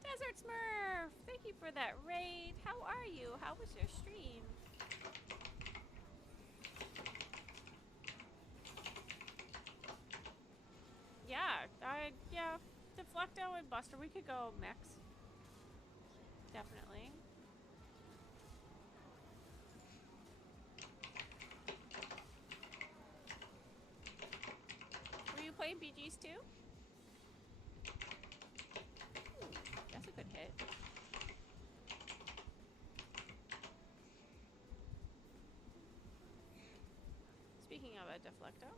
Desert Smurf! Thank you for that raid. How are you? How was your stream? Yeah, Deflecto and Buster, we could go mix. Definitely. Were you playing BGs too? Ooh, that's a good hit. Speaking of a Deflecto.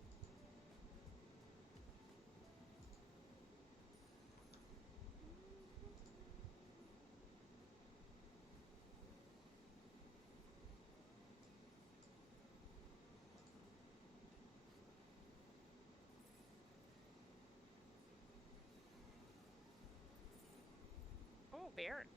Oh, Baron.